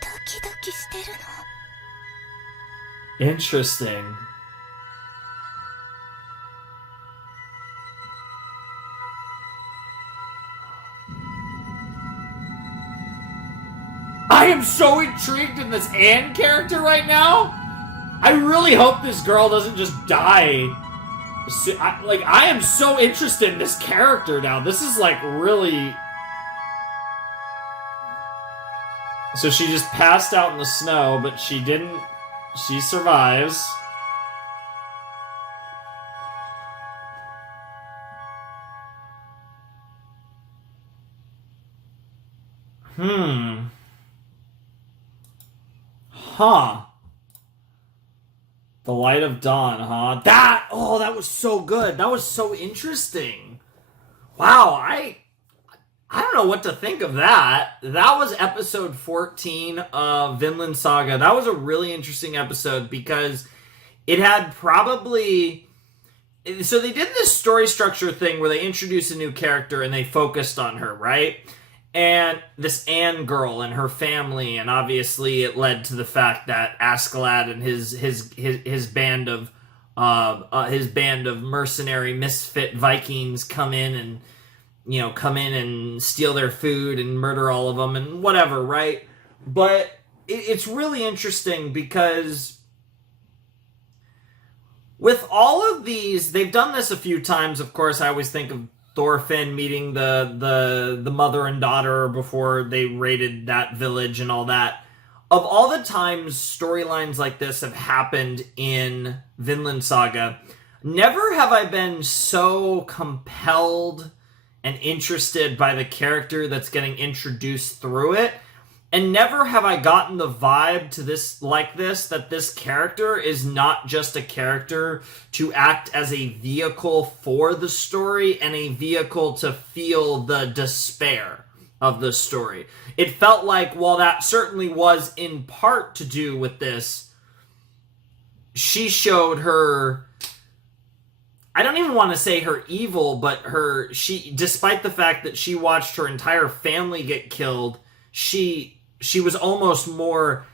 ドキドキしてるの。 Interesting. I am so intrigued in this Anne character right now. I really hope this girl doesn't just die. I am so interested in this character now. This is like really... So she just passed out in the snow, but she didn't... She survives. Huh. The light of dawn, huh? That was so good. That was so interesting. Wow, I don't know what to think of that. That was episode 14 of Vinland Saga. That was a really interesting episode because it had probably... So they did this story structure thing where they introduced a new character and they focused on her, right? And this Anne girl and her family, and obviously it led to the fact that Askeladd and his band of mercenary misfit Vikings come in and steal their food and murder all of them and whatever, right? But it's really interesting because with all of these, they've done this a few times. Of course, I always think of Thorfinn meeting the mother and daughter before they raided that village and all that. Of all the times storylines like this have happened in Vinland Saga, never have I been so compelled and interested by the character that's getting introduced through it. And never have I gotten the vibe to this that this character is not just a character to act as a vehicle for the story and a vehicle to feel the despair of the story. It felt like, while that certainly was in part to do with this, she showed her... I don't even want to say her evil, but despite the fact that she watched her entire family get killed, she was almost more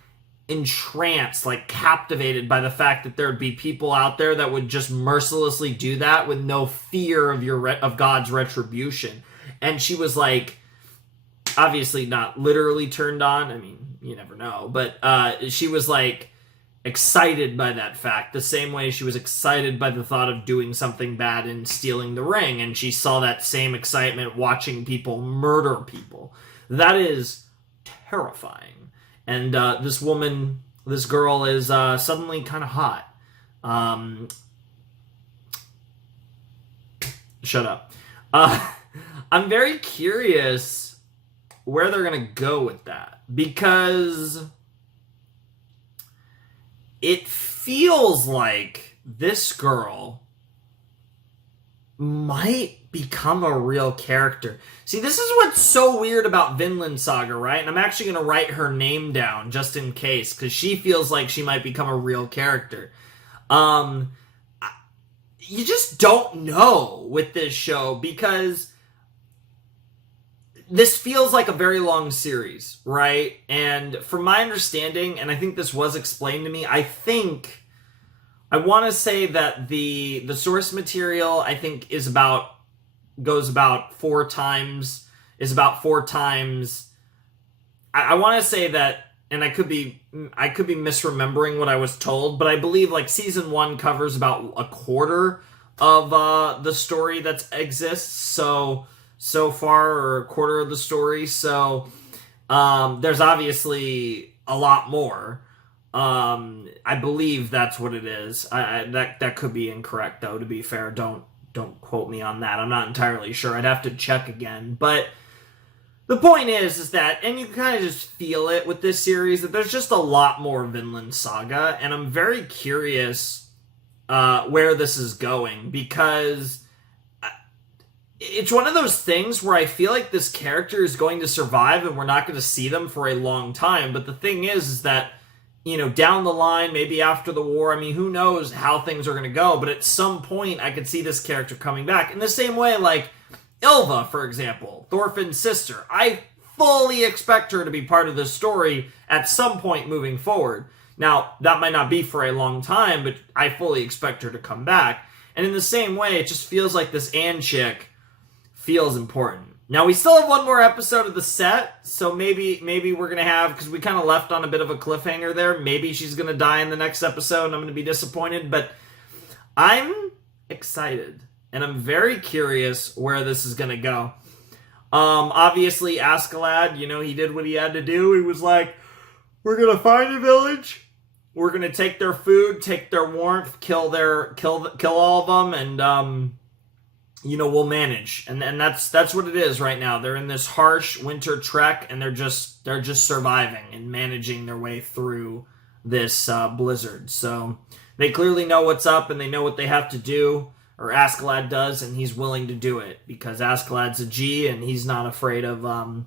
entranced, like captivated by the fact that there'd be people out there that would just mercilessly do that with no fear of God's retribution. and she was like, obviously not literally turned on. I mean, you never know, but she was like excited by that fact, the same way she was excited by the thought of doing something bad and stealing the ring, and she saw that same excitement watching people murder people. That is terrifying. And this girl is suddenly kind of hot. Shut up. I'm very curious where they're gonna go with that, because it feels like this girl might become a real character. See, this is what's so weird about Vinland Saga, right? And I'm actually going to write her name down just in case, because she feels like she might become a real character. You just don't know with this show, because this feels like a very long series, right? And from my understanding, and I think this was explained to me, I want to say that the source material, I think, goes about four times. I want to say that, and I could be misremembering what I was told, but I believe like season 1 covers about a quarter of the story that exists so far, or a quarter of the story. So there's obviously a lot more. I believe that's what it is. That could be incorrect, though, to be fair. Don't quote me on that. I'm not entirely sure. I'd have to check again. But the point is that, and you kind of just feel it with this series, that there's just a lot more Vinland Saga, and I'm very curious where this is going, because it's one of those things where I feel like this character is going to survive and we're not going to see them for a long time. But the thing is that, you know, down the line, maybe after the war, I mean, who knows how things are going to go, but at some point I could see this character coming back. In the same way, like Ylva, for example, Thorfinn's sister, I fully expect her to be part of this story at some point moving forward. Now, that might not be for a long time, but I fully expect her to come back. And in the same way, it just feels like this Anne chick feels important. Now, we still have one more episode of the set, so maybe we're going to have, because we kind of left on a bit of a cliffhanger there, maybe she's going to die in the next episode and I'm going to be disappointed, but I'm excited, and I'm very curious where this is going to go. Obviously, Askeladd, you know, he did what he had to do. He was like, we're going to find a village, we're going to take their food, take their warmth, kill all of them, and you know, we'll manage. And that's what it is right now. They're in this harsh winter trek, and they're just surviving and managing their way through this blizzard. So they clearly know what's up, and they know what they have to do, or Askeladd does, and he's willing to do it, because Askeladd's a G, and he's not afraid of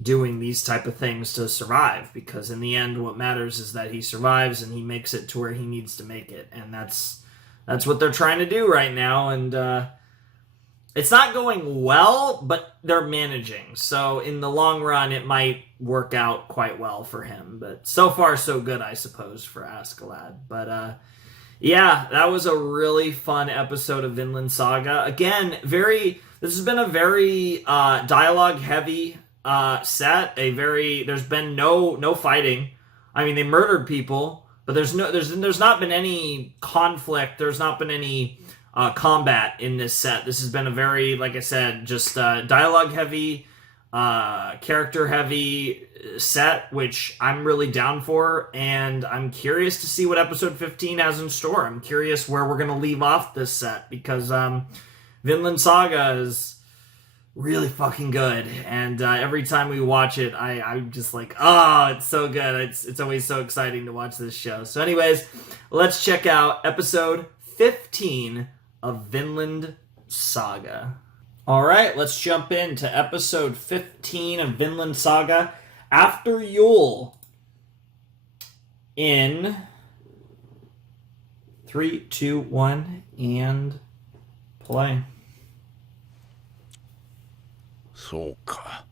doing these type of things to survive, because in the end, what matters is that he survives and he makes it to where he needs to make it, and that's what they're trying to do right now, and it's not going well, but they're managing. So in the long run, it might work out quite well for him. But so far, so good, I suppose, for Askeladd. But yeah, that was a really fun episode of Vinland Saga. Again, this has been a very dialogue-heavy set. There's been no fighting. I mean, they murdered people, but there's not been any conflict. There's not been any combat in this set. This has been a very, like I said, just dialogue heavy, character heavy set, which I'm really down for, and I'm curious to see what episode 15 has in store. I'm curious where we're going to leave off this set, because Vinland Saga is really fucking good, and every time we watch it, I'm just like, oh, it's so good. It's always so exciting to watch this show. So anyways, let's check out episode 15 of Vinland Saga. Alright, let's jump into episode 15 of Vinland Saga, After Yule, in 3, 2, 1, and play. そうか。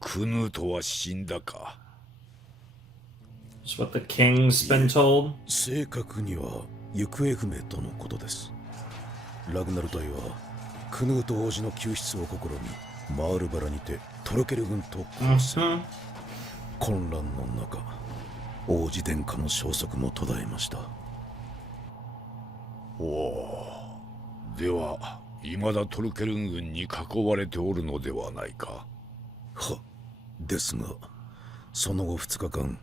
クヌートは死んだか。 That's what the king's been told. 正確には行方不明とのことです。ラグナル隊はクヌート王子の救出を試み、マールバラにてトロケル軍と交戦。混乱の中、王子殿下の消息も途絶えました。おお、では未だトルケルン軍に囲われておるのではないか。は、ですがその後2日間、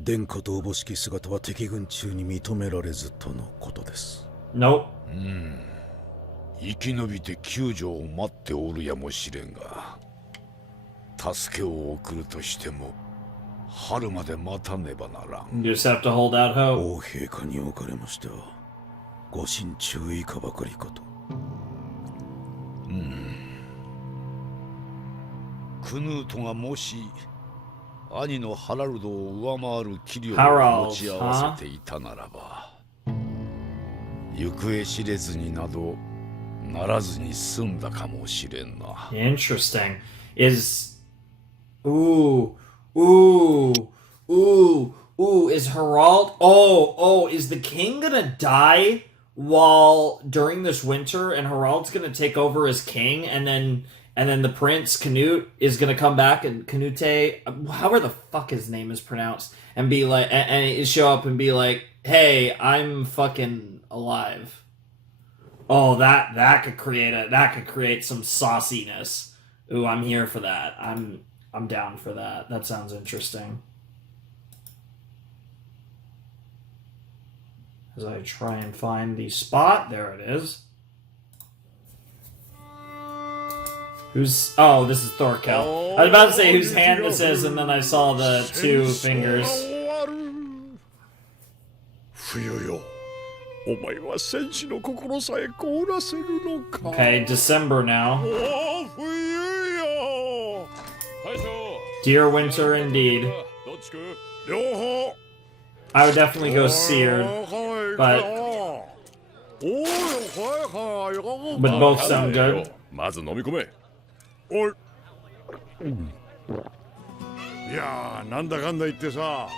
殿下とおぼしき姿は敵軍中に認められずとのことです。No。生き延びて救助を待っておるやもしれんが、助けを送るとしても春まで待たねばならん。You just have to hold out hope。王陛下におかれましてはご心注意かばかりかと。クヌートがもし兄のハラルドを上回る器量を持ち合わせていたならば、行方知れずになどならずに済んだかもしれんな。Interesting. Is ooh is Harald? Oh, is the king gonna die while during this winter, and Harald's gonna take over as king, and then the prince Canute is gonna come back, and Canute, however the fuck his name is pronounced, and be like, and show up and be like, hey, I'm fucking alive. Oh, that could create some sauciness. Ooh, I'm here for that. I'm down for that. That sounds interesting. As I try and find the spot, there it is. Who's... Oh, this is Thorkel. I was about to say whose hand this is, and then I saw the 2 fingers. 冬よ、お前は戦士の心さえ凍らせるのか。Okay, December now. おお、冬よ。Dear winter indeed. 両方。I would definitely go seared, but both sound good. まず飲み込め。おい。いやー、なんだかんだ言ってさ、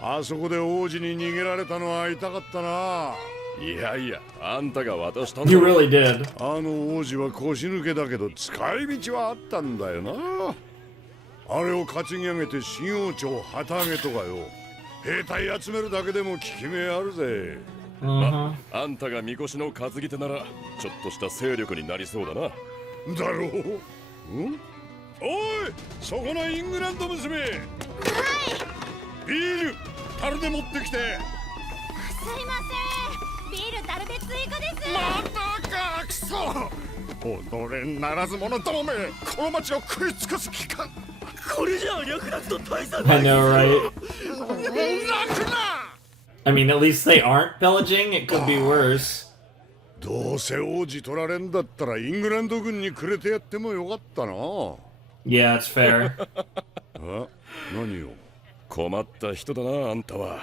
あそこで王子に逃げられたのは痛かったな。いやいや、あんたが渡したんだ。 You really did. あの王子は腰抜けだけど使い道はあったんだよな。あれを担ぎ上げて新王朝旗揚げとかよ。兵隊集めるだけでも効き目あるぜ。あんたがみこしの担ぎ手ならちょっとした勢力になりそうだな。だろう。おい、そこのイングランド娘。はい。ビール、樽で持ってきて。すいません。ビール樽で追加です。またか、くそ。己ならず者どもめ、この町を食い尽くす気か。これじゃ略奪と大差 I know, right? I mean, at least they aren't pillaging. It could be worse. どうせ王子取られんだったらイングランド軍にくれてやってもよかったな。Yeah, it's fair. あ、何よ。困った人だな、あんたは。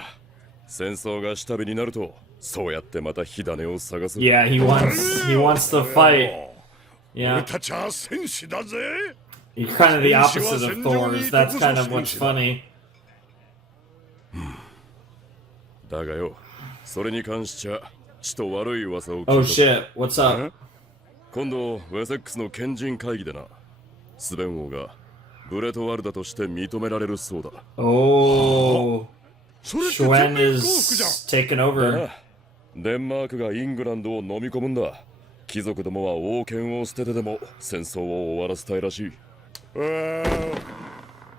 戦争が下火になると、そうやってまた火種を探す。Yeah, he wants to fight. Yeah. 俺たちは戦士だぜ。You're kind of the opposite of Thor's. That's kind of what's funny. だがよ、それに関しちゃちと悪い噂を聞いた。Oh shit, what's up? 今度ウェセックスの賢人会議でな、スベン王がブレトワルダとして認められるそうだ。Oh, Schwen is taken over. デンマークがイングランドを飲み込むんだ。貴族どもは王権を捨ててでも戦争を終わらせたいらしい。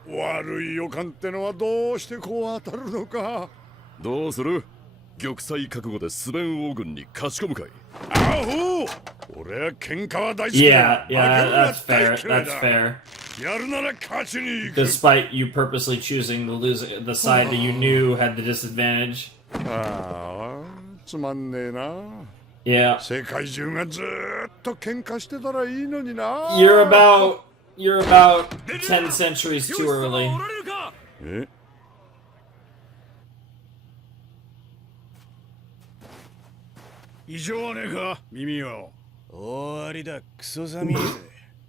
悪い予感ってのはどうしてこう当たるのか。どうする？玉砕覚悟でスベン王軍に勝ち込むかい？アホ！俺は喧嘩は大好きだ。Yeah, that's fair. That's fair. やるなら勝ちに行く。 Despite you purposely choosing the side that you knew had the disadvantage. ああ、つまんねえな。Yeah. 世界中がずーっと喧嘩してたらいいのにな。You're about 10 centuries too early. え？異常はねえか、耳よ。終わりだ、クソ寒いぜ。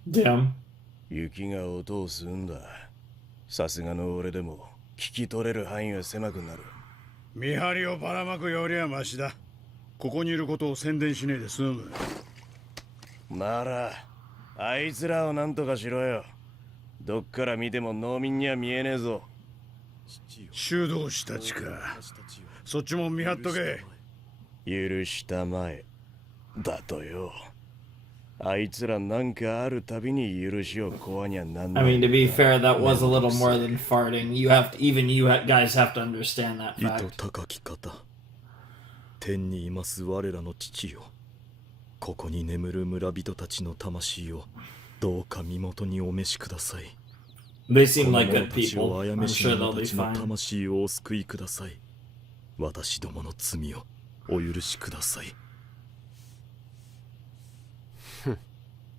Damn. 雪が音を吸うんだ。さすがの俺でも聞き取れる範囲が狭くなる。見張りをばらまくよりはマシだ。ここにいることを宣伝しねえで済む。ならあいつらをなんとかしろよ。どっから見ても農民には見えねえぞ。修道士たちか。そっちも見張っとけ。許したまえだとよ。あいつらなんかあるたびに許しをこわにゃなんない。 I mean, to be fair, that was a little more than farting. You have to, even you guys have to understand that 意図 fact. 高き方、天にいます我らの父よ、ここに眠る村人たちの魂をどうか身元にお召しください。 They seem この like 者 good たちを people. 殺 I'm めし sure 者 they'll た be ちの fine. 魂をお救いください。私どもの罪をお許しください。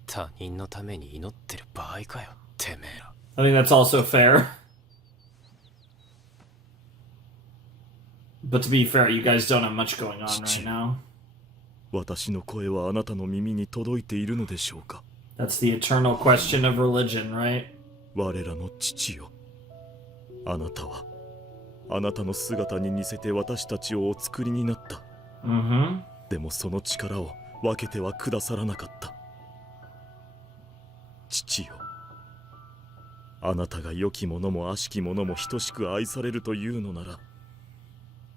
他人のために祈ってる場合かよ、てめえら。I think that's also fair. But to be fair, you guys don't have much going on right now. 私の声はあなたの耳に届いているのでしょうか。 That's the eternal question of religion, right? 我らの父よ、あなたはあなたの姿に似せて私たちをお作りになった。でもその力を分けてはくださらなかった。父よ、あなたが良きものも悪しきものも等しく愛されるというのなら、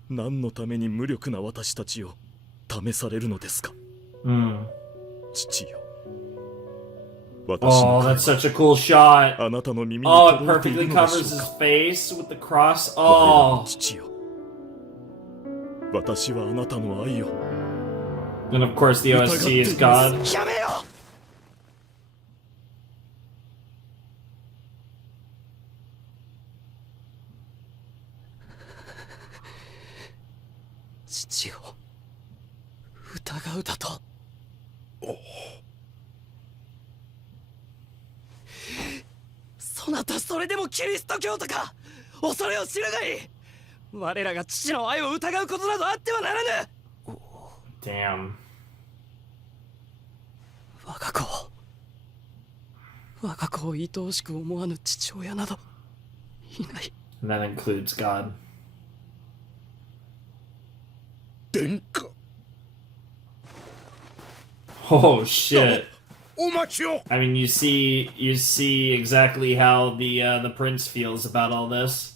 何のために無力な私たちを試されるのですか。父よ、Oh, that's such a cool shot. あなたの耳に Oh, it 届いてい perfectly るので covers しょう his か。 face with the cross. 我らの Oh. 父よ、私はあなたの愛を。 And of course, the OST is God. やめよ。父を疑うだと。そなたそれでもキリスト教徒か。恐れを知るがいい。我らが父の愛を疑うことなどあってはならぬ。 Damn. 我が子を愛おしく思わぬ父親などいない。 And that includes God. 殿下。 Oh shit. お待ちを。 I mean, you see exactly how the prince feels about all this.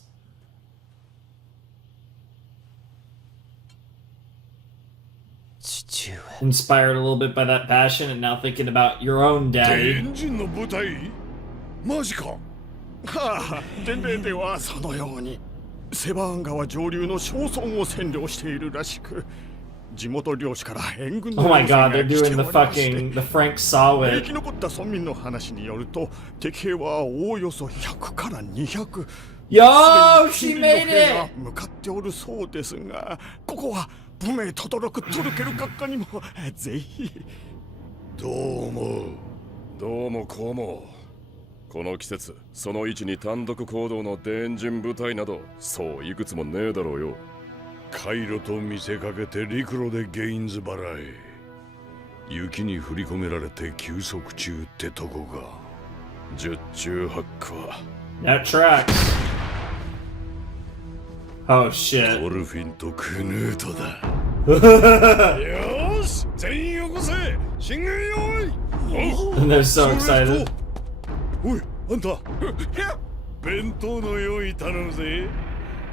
Inspired a little bit by that passion, and now thinking about your own daddy. エンジンの部隊マジか。はあ、伝令ではそのようにセバーン川上流の庄村を占領しているらしく、地元漁師から援軍の Oh my god, they're 要請 doing が the 来ておりまして fucking the Frank Saw 生き it. 残った村民の話によると、敵兵はおおよそ100から200。 Yo, すで she に made 近隣の兵が it. 向かっておるそうですが、ここは不明とどろく届ける閣下にもぜひ。どう思う。どうもこうも。この季節、その位置に単独行動のデンジン部隊など、そういくつもねえだろうよ。回路と見せかけて陸路でゲインズ払い。雪に振り込められて休息中ってとこが。十中八九は。That tracks. Oh shit. オルフィンとクヌートだ。よし、全員よこせ。進軍用意。 And they're so excited. おい、あんた。弁当の用意頼むぜ。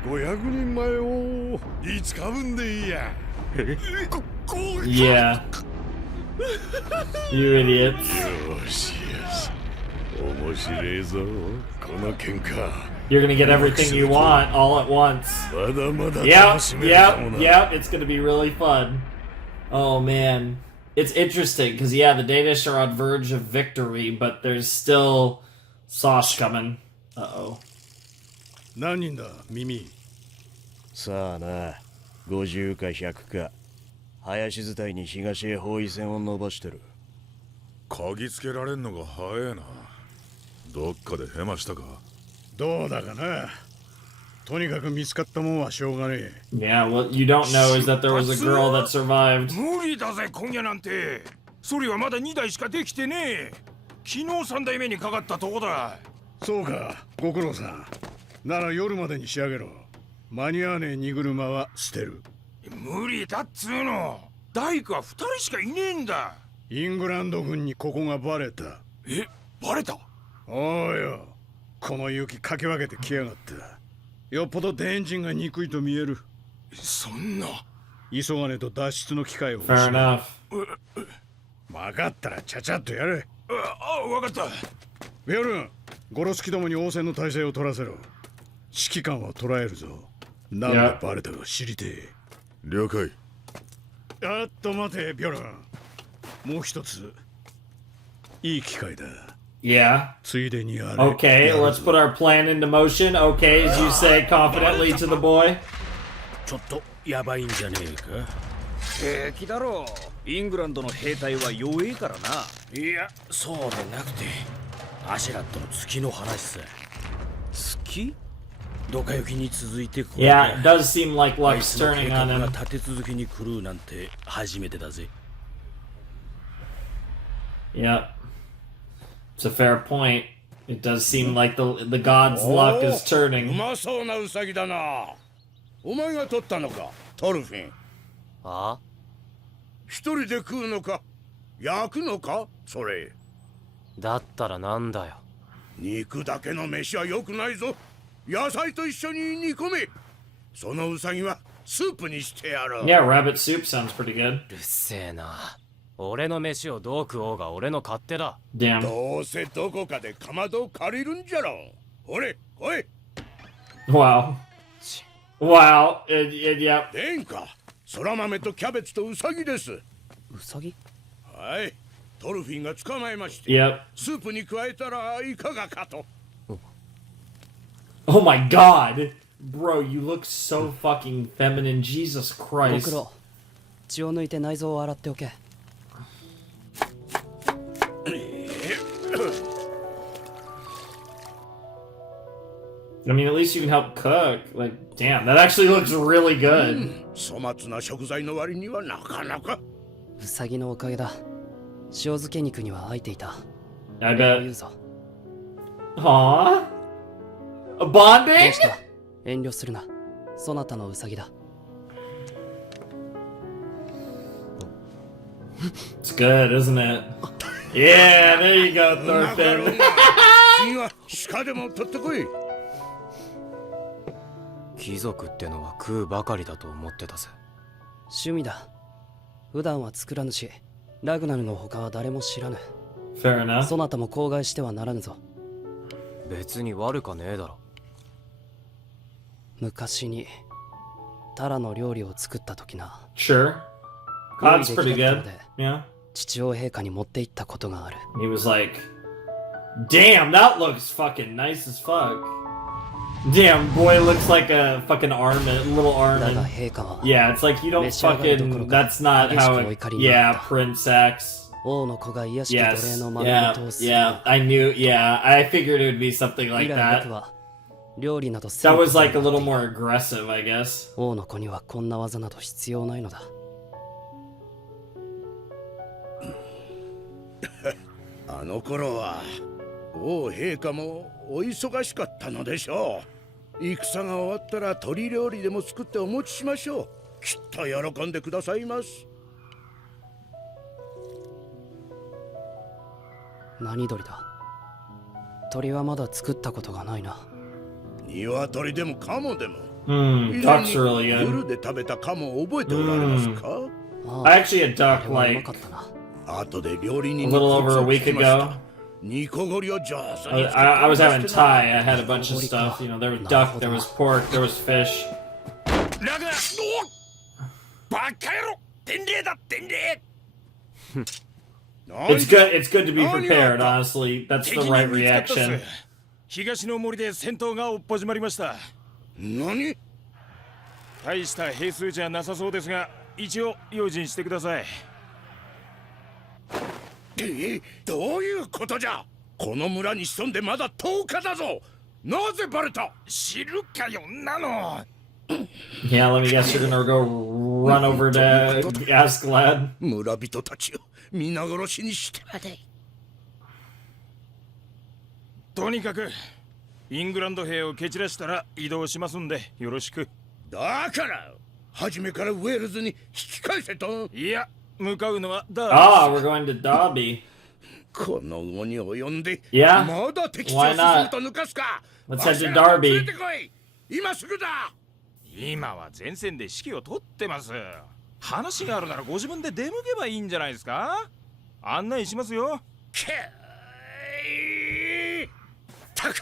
500人前を5日分でいいや。Yeah. You idiots. よしよし。面白いぞ、この喧嘩。You're gonna get everything you want all at once. まだまだ Yep, 楽しめるかもな。 yep. It's gonna be really fun. Oh man. It's interesting because yeah, the Danish are on verge of victory, but there's still sauce coming. Uh-oh. 何人だ、耳。さあな、50か100か。林伝いに東へ包囲線を伸ばしてる。嗅ぎつけられんのが早えな。どっかでヘマしたか。どうだかな。とにかく見つかったもんはしょうがねえ。 Yeah, what you don't know is that there was a girl that survived. 無理だぜ今夜なんて。ソリはまだ2台しかできてねえ。昨日3台目にかかったとこだ。そうか、ご苦労さん。なら夜までに仕上げろ。間に合わねえ荷車は捨てる。無理だっつうの。大工は2人しかいねえんだ。イングランド軍にここがバレた。え、バレた？おうよ、この雪かき分けてきやがった。よっぽど電陣が憎いと見える。そんな。急がねと脱出の機会を失う。 Fair enough. 分かったらちゃちゃっとやれ。分かった。ビョルン、ゴロスキどもに応戦の体制を取らせろ。指揮官は捕らえるぞ。なんでバレたか知りてえ。了解。あっと待て、ビョルン。もう一ついい機会だ。Yeah. ついでにやれ。 Okay, let's put our plan into motion. Okay, as you say confidently to the boy. ちょっとやばいんじゃねえか。平気だろう。イングランドの兵隊は弱えからな。いや、そうでなくてアシュラットの月の話さ。月？ドカ雪に続いてこれ。 Yeah, it does seem like luck's turning on him. 立て続けに来るなんて初めてだぜ。Yep. It's a fair point. It does seem like the god's luck is う turning. まそうなウサギだな。お前が取ったのか、トルフィン。あ？一人で食うのか、焼くのか、それ。だったらなんだよ。肉だけの飯は良くないぞ。野菜と一緒に煮込め。そのウサギはスープにしてやろう。 Yeah, rabbit soup sounds pretty good. うっせえな。俺の飯をどう食おうが俺の勝手だ。Damn. どうせどこかでかまどを借りるんじゃろう。ほれ、来い。 Wow. Wow. Yep. 殿下、そら豆とキャベツとウサギです。ウサギ？はい、トルフィンが捕まえまして、 Yep. スープに加えたらいかがかと。 Oh my god. Bro, you look so fucking feminine. Jesus ご Christ. 苦労。血を抜いて内臓を洗っておけ。I mean, at least you can help cook. Like, damn, that actually looks really good. 粗末な食材の割にはなかなか。ウサギのおかげだ。塩漬け肉には空いていた。 I 言 bet. うぞ。 Aww. A どう bonding? した？遠慮するな。そなたのウサギだ。 It's good, isn't it? Yeah, there you go, なかろう Thorfinn. な。次は鹿でも取ってこい。貴族ってのは食うばかりだと思ってたぜ。趣味だ。普段は作らぬし、ラグナルの他は誰も知らぬ。 Fair enough. そなたも口外してはならぬぞ。別に悪かねえだろ。昔にタラの料理を作った時な。 Sure. 料 That's 理 pretty できた good. ので Yeah. 父王陛下に持って行ったことがある。 He was like, damn, that looks fucking nice as fuck. Damn, boy looks like a fucking arm, a little だが arm. 陛下は Yeah, it's like you don't 召し上がるどころ fucking, か that's not 激しく how お it, 怒りにな yeah, った。 Prince acts. 王の子が癒しき奴隷 Yes, のまま yeah, ごとをする。 yeah, I knew, yeah, I figured it would be something 以 like 来僕 that. は料理などせ That ぬこ was とに like a なって little いる。 more aggressive, I guess. 王の子にはこんな技など必要ないのだ。あの頃は王陛下もお忙しかったのでしょう。戦が終わったら鶏料理でも作ってお持ちしましょう。きっと喜んでくださいます。何鳥だ？鳥はまだ作ったことがないな。鶏でもカモでも。 Hmm, 以前 duck's に really 夜 good. で食べたカモを覚えておられますか？あ I actually had あ duck れはうま like かったな。後で料理人 a に little コツ over a を聞 week きました ago. 煮こごりを上手に I, 作って I was ま having してな。 Thai. I had a bunch of stuff. You know, there was duck, there was pork, there was fish. ラグナバカ野郎伝令だ伝令。 It's good. It's good to be prepared. Honestly, that's 敵 the に right 見つかったっす reaction. 東の森で戦闘がおっ始まりました。何？大した兵数じゃなさそうですが、一応用心してください。どういうことじゃ？この村に潜んでまだ10日だぞ。なぜバレた？知るかよなの。 Yeah, let me guess. You're gonna go run over to Ascalad. 村人たちを皆殺しにしてまで。とにかくイングランド兵を蹴散らしたら移動しますんでよろしく。だから初めからウェールズに引き返せと。いや、向かうのはダービー。Ah, we're going to Derby. この後に及んで Yeah? まだ敵地を Why 進 not? むと抜かすか。 Let's head to わしらを連 Derby. れてこい。今すぐだ。今は前線で指揮を取ってます。話があるならご自分で出向けばいいんじゃないですか。案内しますよ。けーたく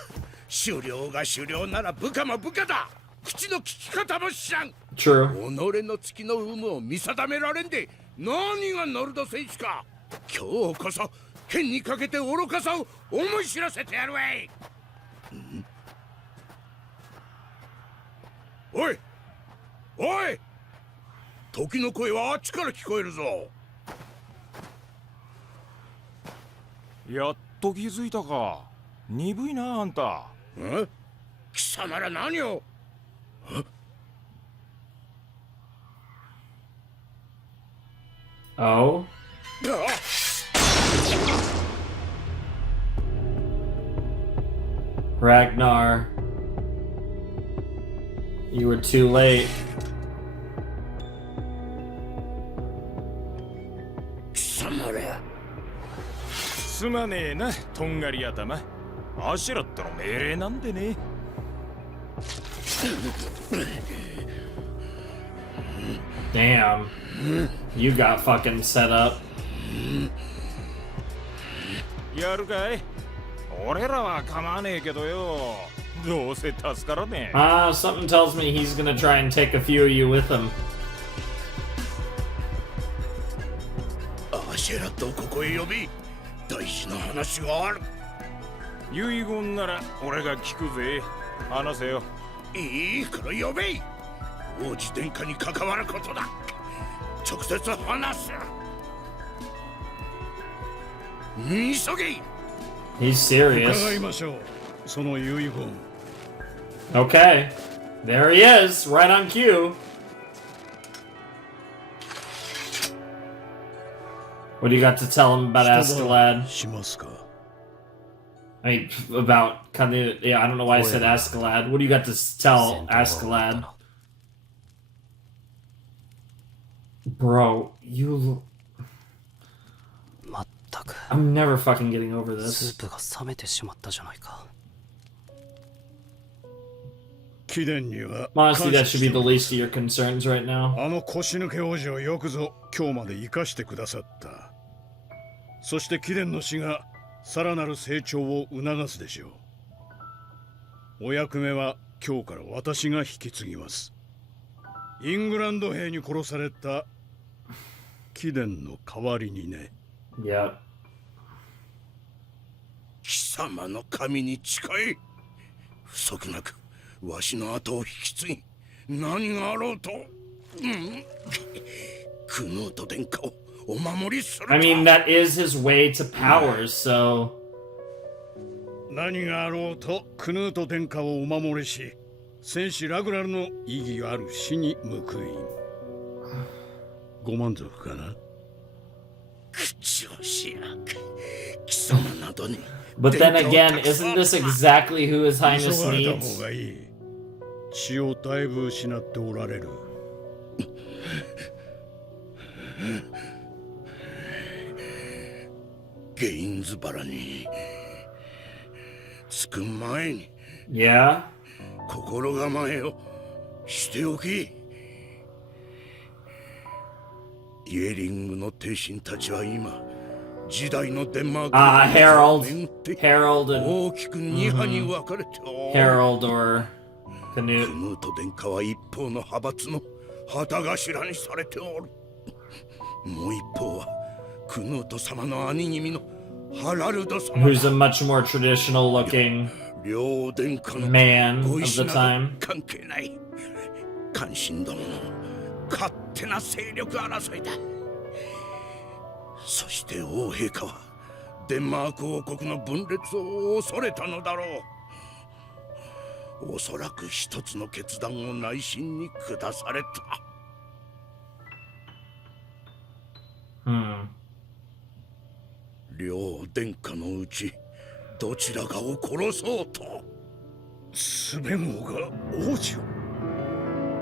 狩猟が狩猟なら部下も部下だ。口の利き方も知らん。 True. 己の月の有無を見定められんで何がノルド戦士か。今日こそ剣にかけて愚かさを思い知らせてやるわい。おいおい、時の声はあっちから聞こえるぞ。やっと気づいたか。鈍いなあんた。貴様ら何を。Oh? Ragnar. You were too late. 貴様ら。すまねえな、とんがり頭。アシュラットの命令なんでね。Damn. You got fucking set up. やるかい。俺らは構わねえけどよ。どうせ助からねえ。Something tells me he's gonna try and take a few of you with him. アシェラットをここへ呼び、大事な話がある。遺言なら俺が聞くぜ。話せよ。いいから呼べ。王子殿下に関わることだ。直接話す。急げ。 He's serious. 伺いましょう。その遺言。Okay. There he is, right on cue. What do you got to tell him about Askeladd? しますか。I mean, about Canute. Yeah, I don't know why I said Askeladd. What do you got to tell Askeladd? Bro, you. まったく I'm never fucking getting over ス this. ープが冷めてしまったじゃないか。貴殿には Honestly, that should be the least of your concerns right now. あの腰抜け王子をよくぞ今日まで生かしてくださった。そして貴殿の死がさらなる成長を促すでしょう。お役目は今日から私が引き継ぎます。イングランド兵に殺された貴殿の代わりにね。Yep. 貴様の神に近い。不足なくわしの後を引き継ぎ、何があろうと、クヌート殿下をお守りする。 I mean, that is his way to power, so. 何があろうとクヌート殿下をお守りし、戦士ラグナルの意義ある死に報い。ご満足かな。口をしや貴様などに。But then again, isn't this exactly who His Highness 急がれた needs? 方がいい。血をだいぶ失っておられる。ゲインズバラに着く前に Yeah? 心構えをしておき。イエリングの帝臣たちは今時代のデンマーク Harold and 大きく二派に分かれておる。 Harold or クヌ Canute. ート殿下は一方の派閥の旗頭にされておる。もう一方はクヌート様の兄君のハラルド様 Who's a much more traditional looking 両殿下の man ご of 意 the 志など time. 関係ない。関心どもの勝手な勢力争いだ。そして王陛下はデンマーク王国の分裂を恐れたのだろう。おそらく一つの決断を内心に下された。両殿下のうちどちらかを殺そうと。スベン王が王子を。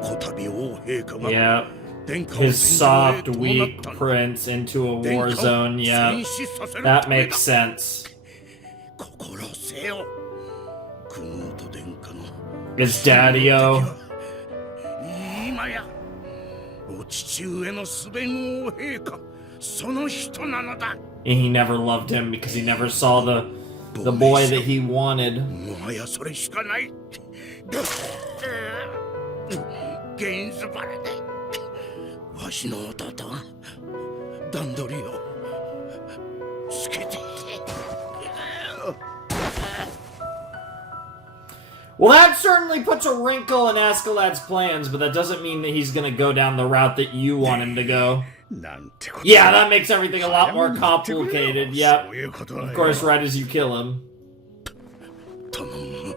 こたび王陛下が Yeah. his soft, weak prince into a war zone. Yeah, that makes sense. It's Daddy-o. 今やお父上のすべん王陛下その人なのだ And he never loved him because he never saw the boy that he wanted. もはやそれしかないゲインズバラでわしの弟は段取りをつけていて Well, that certainly puts a wrinkle in Askeladd's plans, but that doesn't mean that he's going to go down the route that you want him to go. Yeah, that makes everything a lot more complicated. Yep. Of course, right as you kill him. 頼む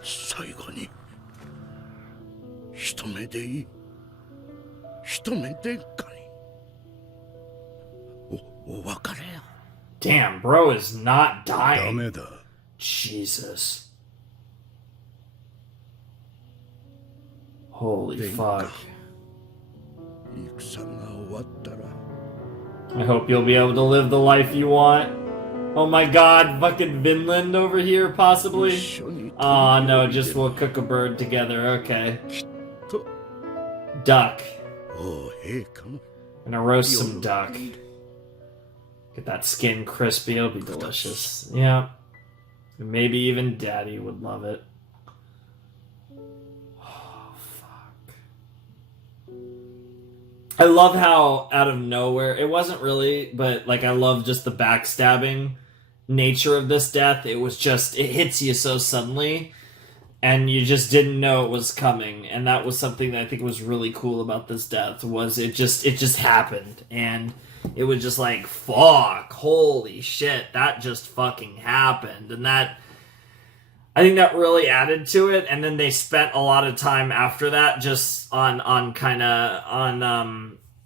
最後に一目でいい一目でかいお別れよ Damn, bro is not dying. ダメだ Jesus. Holy fuck. I hope you'll be able to live the life you want. Oh my god, fucking Vinland over here, possibly? Aw, no, just we'll cook a bird together, okay. Duck. Gonna roast some duck. Get that skin crispy, it'll be delicious. Yeah. Maybe even Daddy would love it. I love how out of nowhere, it wasn't really, but like I love just the backstabbing nature of this death. It was just, it hits you so suddenly and you just didn't know it was coming. And that was something that I think was really cool about this death was it just happened. And it was just like, fuck, holy shit, that just fucking happened. And that, I think that really added to it, and then they spent a lot of time after that just on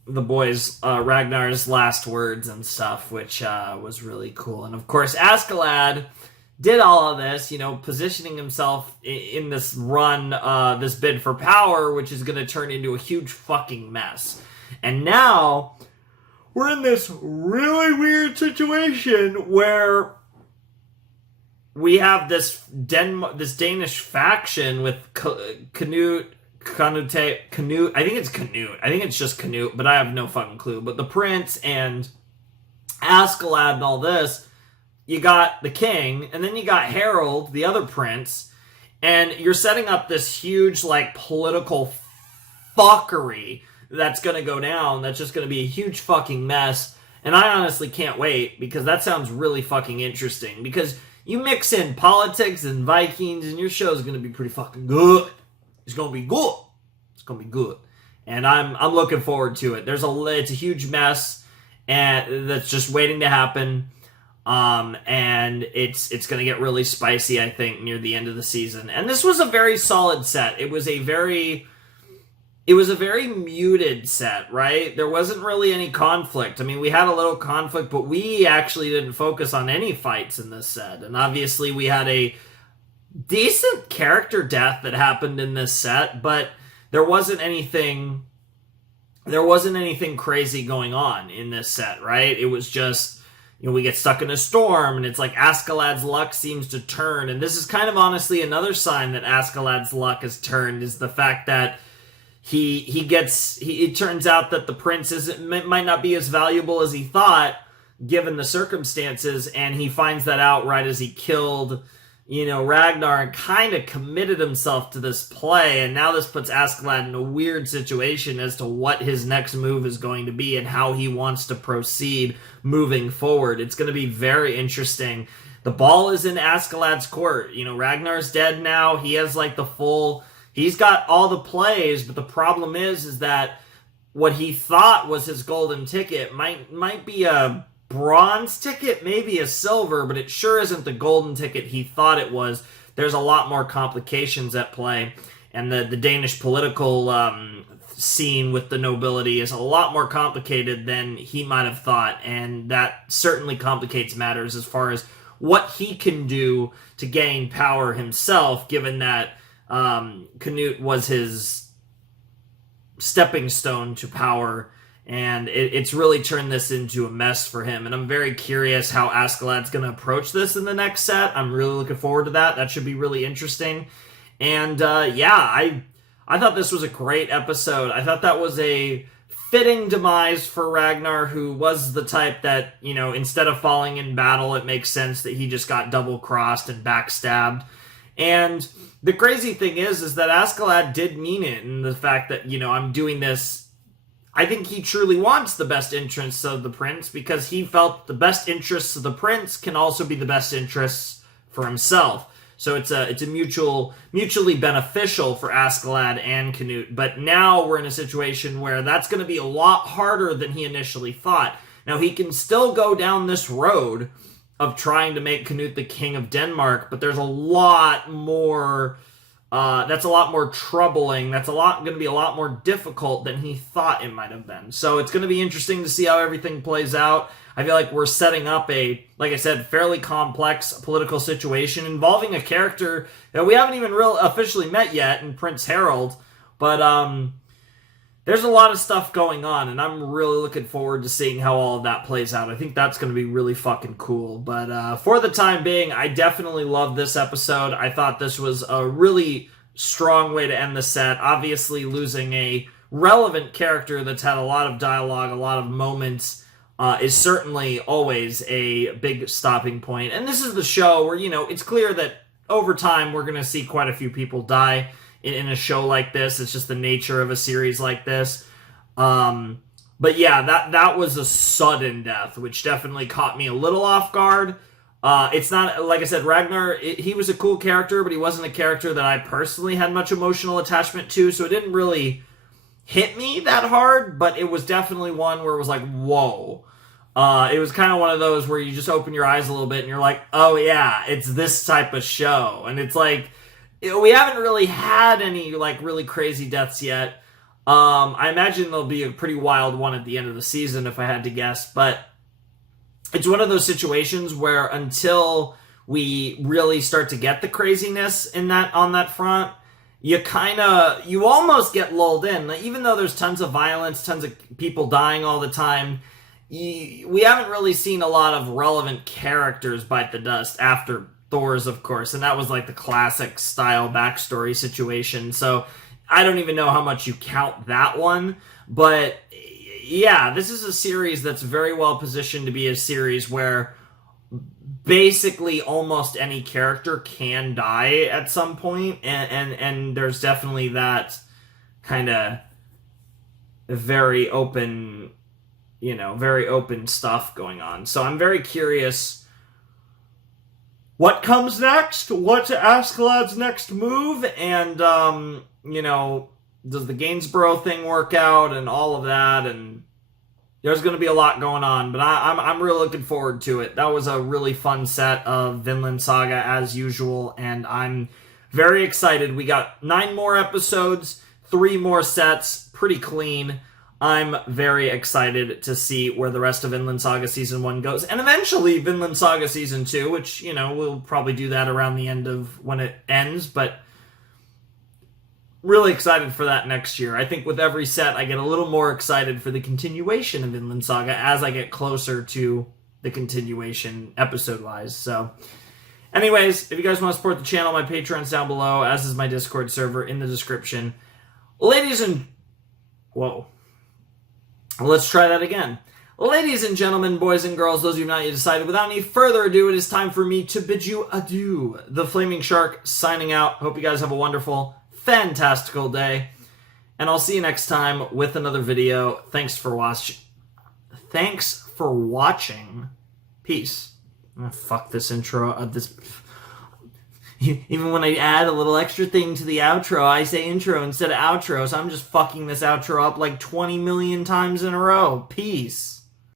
the boys Ragnar's last words and stuff, which was really cool. And of course, Askeladd did all of this, you know, positioning himself in this run, this bid for power, which is going to turn into a huge fucking mess. And now we're in this really weird situation where we have this Danish faction with Canute. I think it's Canute. I think it's just Canute, but I have no fucking clue. But the prince and Askeladd and all this, you got the king, and then you got Harold, the other prince, and you're setting up this huge, like, political fuckery that's gonna go down, that's just gonna be a huge fucking mess, and I honestly can't wait, because that sounds really fucking interesting, because you mix in politics and Vikings, and your show's gonna be pretty fucking good. It's gonna be good. It's gonna be good, and I'm looking forward to it. It's a huge mess, and that's just waiting to happen. And it's gonna get really spicy, I think, near the end of the season. And this was a very solid set. It was a very muted set, right? There wasn't really any conflict. I mean, we had a little conflict, but we actually didn't focus on any fights in this set. And obviously we had a decent character death that happened in this set, but there wasn't anything crazy going on in this set, right? It was just, you know, we get stuck in a storm, and it's like Askeladd's luck seems to turn. And this is kind of honestly another sign that Askeladd's luck has turned, is the fact that it turns out that the prince might not be as valuable as he thought, given the circumstances, and he finds that out right as he killed, you know, Ragnar, and kind of committed himself to this play, and now this puts Askeladd in a weird situation as to what his next move is going to be and how he wants to proceed moving forward. It's going to be very interesting. The ball is in Askeladd's court. You know, Ragnar's dead now. He has like he's got all the plays, but the problem is that what he thought was his golden ticket might be a bronze ticket, maybe a silver, but it sure isn't the golden ticket he thought it was. There's a lot more complications at play, and the Danish political scene with the nobility is a lot more complicated than he might have thought, and that certainly complicates matters as far as what he can do to gain power himself, given that Canute was his stepping stone to power, and it's really turned this into a mess for him. And I'm very curious how Askeladd's going to approach this in the next set. I'm really looking forward to that. That should be really interesting. And I thought this was a great episode. I thought that was a fitting demise for Ragnar, who was the type that, you know, instead of falling in battle, it makes sense that he just got double-crossed and backstabbed. And the crazy thing is that Askeladd did mean it, and the fact that, you know, I'm doing this, I think he truly wants the best interests of the prince, because he felt the best interests of the prince can also be the best interests for himself. So it's a mutually beneficial for Askeladd and Canute. But now we're in a situation where that's going to be a lot harder than he initially thought. Now, he can still go down this road of trying to make Canute the king of Denmark, but there's a lot more, that's a lot more troubling. That's going to be a lot more difficult than he thought it might have been. So it's going to be interesting to see how everything plays out. I feel like we're setting up a, like I said, fairly complex political situation involving a character that we haven't even officially met yet in Prince Harold. But there's a lot of stuff going on, and I'm really looking forward to seeing how all of that plays out. I think that's going to be really fucking cool. But for the time being, I definitely love this episode. I thought this was a really strong way to end the set. Obviously, losing a relevant character that's had a lot of dialogue, a lot of moments, is certainly always a big stopping point. And this is the show where, you know, it's clear that over time we're going to see quite a few people die in a show like this. It's just the nature of a series like this. But yeah, that was a sudden death, which definitely caught me a little off guard. It's not, like I said, Ragnar, he was a cool character, but he wasn't a character that I personally had much emotional attachment to, so it didn't really hit me that hard, but it was definitely one where it was like, whoa. It was kind of one of those where you just open your eyes a little bit and you're like, oh yeah, it's this type of show. And it's like, we haven't really had any like really crazy deaths yet. I imagine there'll be a pretty wild one at the end of the season if I had to guess, but it's one of those situations where until we really start to get the craziness on that front, you almost get lulled in. Like, even though there's tons of violence, tons of people dying all the time, we haven't really seen a lot of relevant characters bite the dust after Thor's, of course, and that was like the classic style backstory situation. So I don't even know how much you count that one, but yeah, this is a series that's very well positioned to be a series where basically almost any character can die at some point, and there's definitely that kind of very open, you know, very open stuff going on. So I'm very curious what comes next, what's Askeladd's next move, and, you know, does the Gainsborough thing work out and all of that, and there's going to be a lot going on, but I'm really looking forward to it. That was a really fun set of Vinland Saga, as usual, and I'm very excited. We got 9 more episodes, 3 more sets, pretty clean. I'm very excited to see where the rest of Vinland Saga Season 1 goes, and eventually Vinland Saga Season 2, which, you know, we'll probably do that around the end of when it ends, but really excited for that next year. I think with every set, I get a little more excited for the continuation of Vinland Saga as I get closer to the continuation episode-wise. So, anyways, if you guys want to support the channel, my Patreon's down below, as is my Discord server in the description. Ladies and... Whoa. Let's try that again. Ladies and gentlemen, boys and girls, those of you not yet decided, without any further ado, it is time for me to bid you adieu. The Flaming Shark signing out. Hope you guys have a wonderful, fantastical day, and I'll see you next time with another video. Thanks for watching. Peace. Oh, fuck this intro. Even when I add a little extra thing to the outro, I say intro instead of outro, so I'm just fucking this outro up like 20 million times in a row. Peace.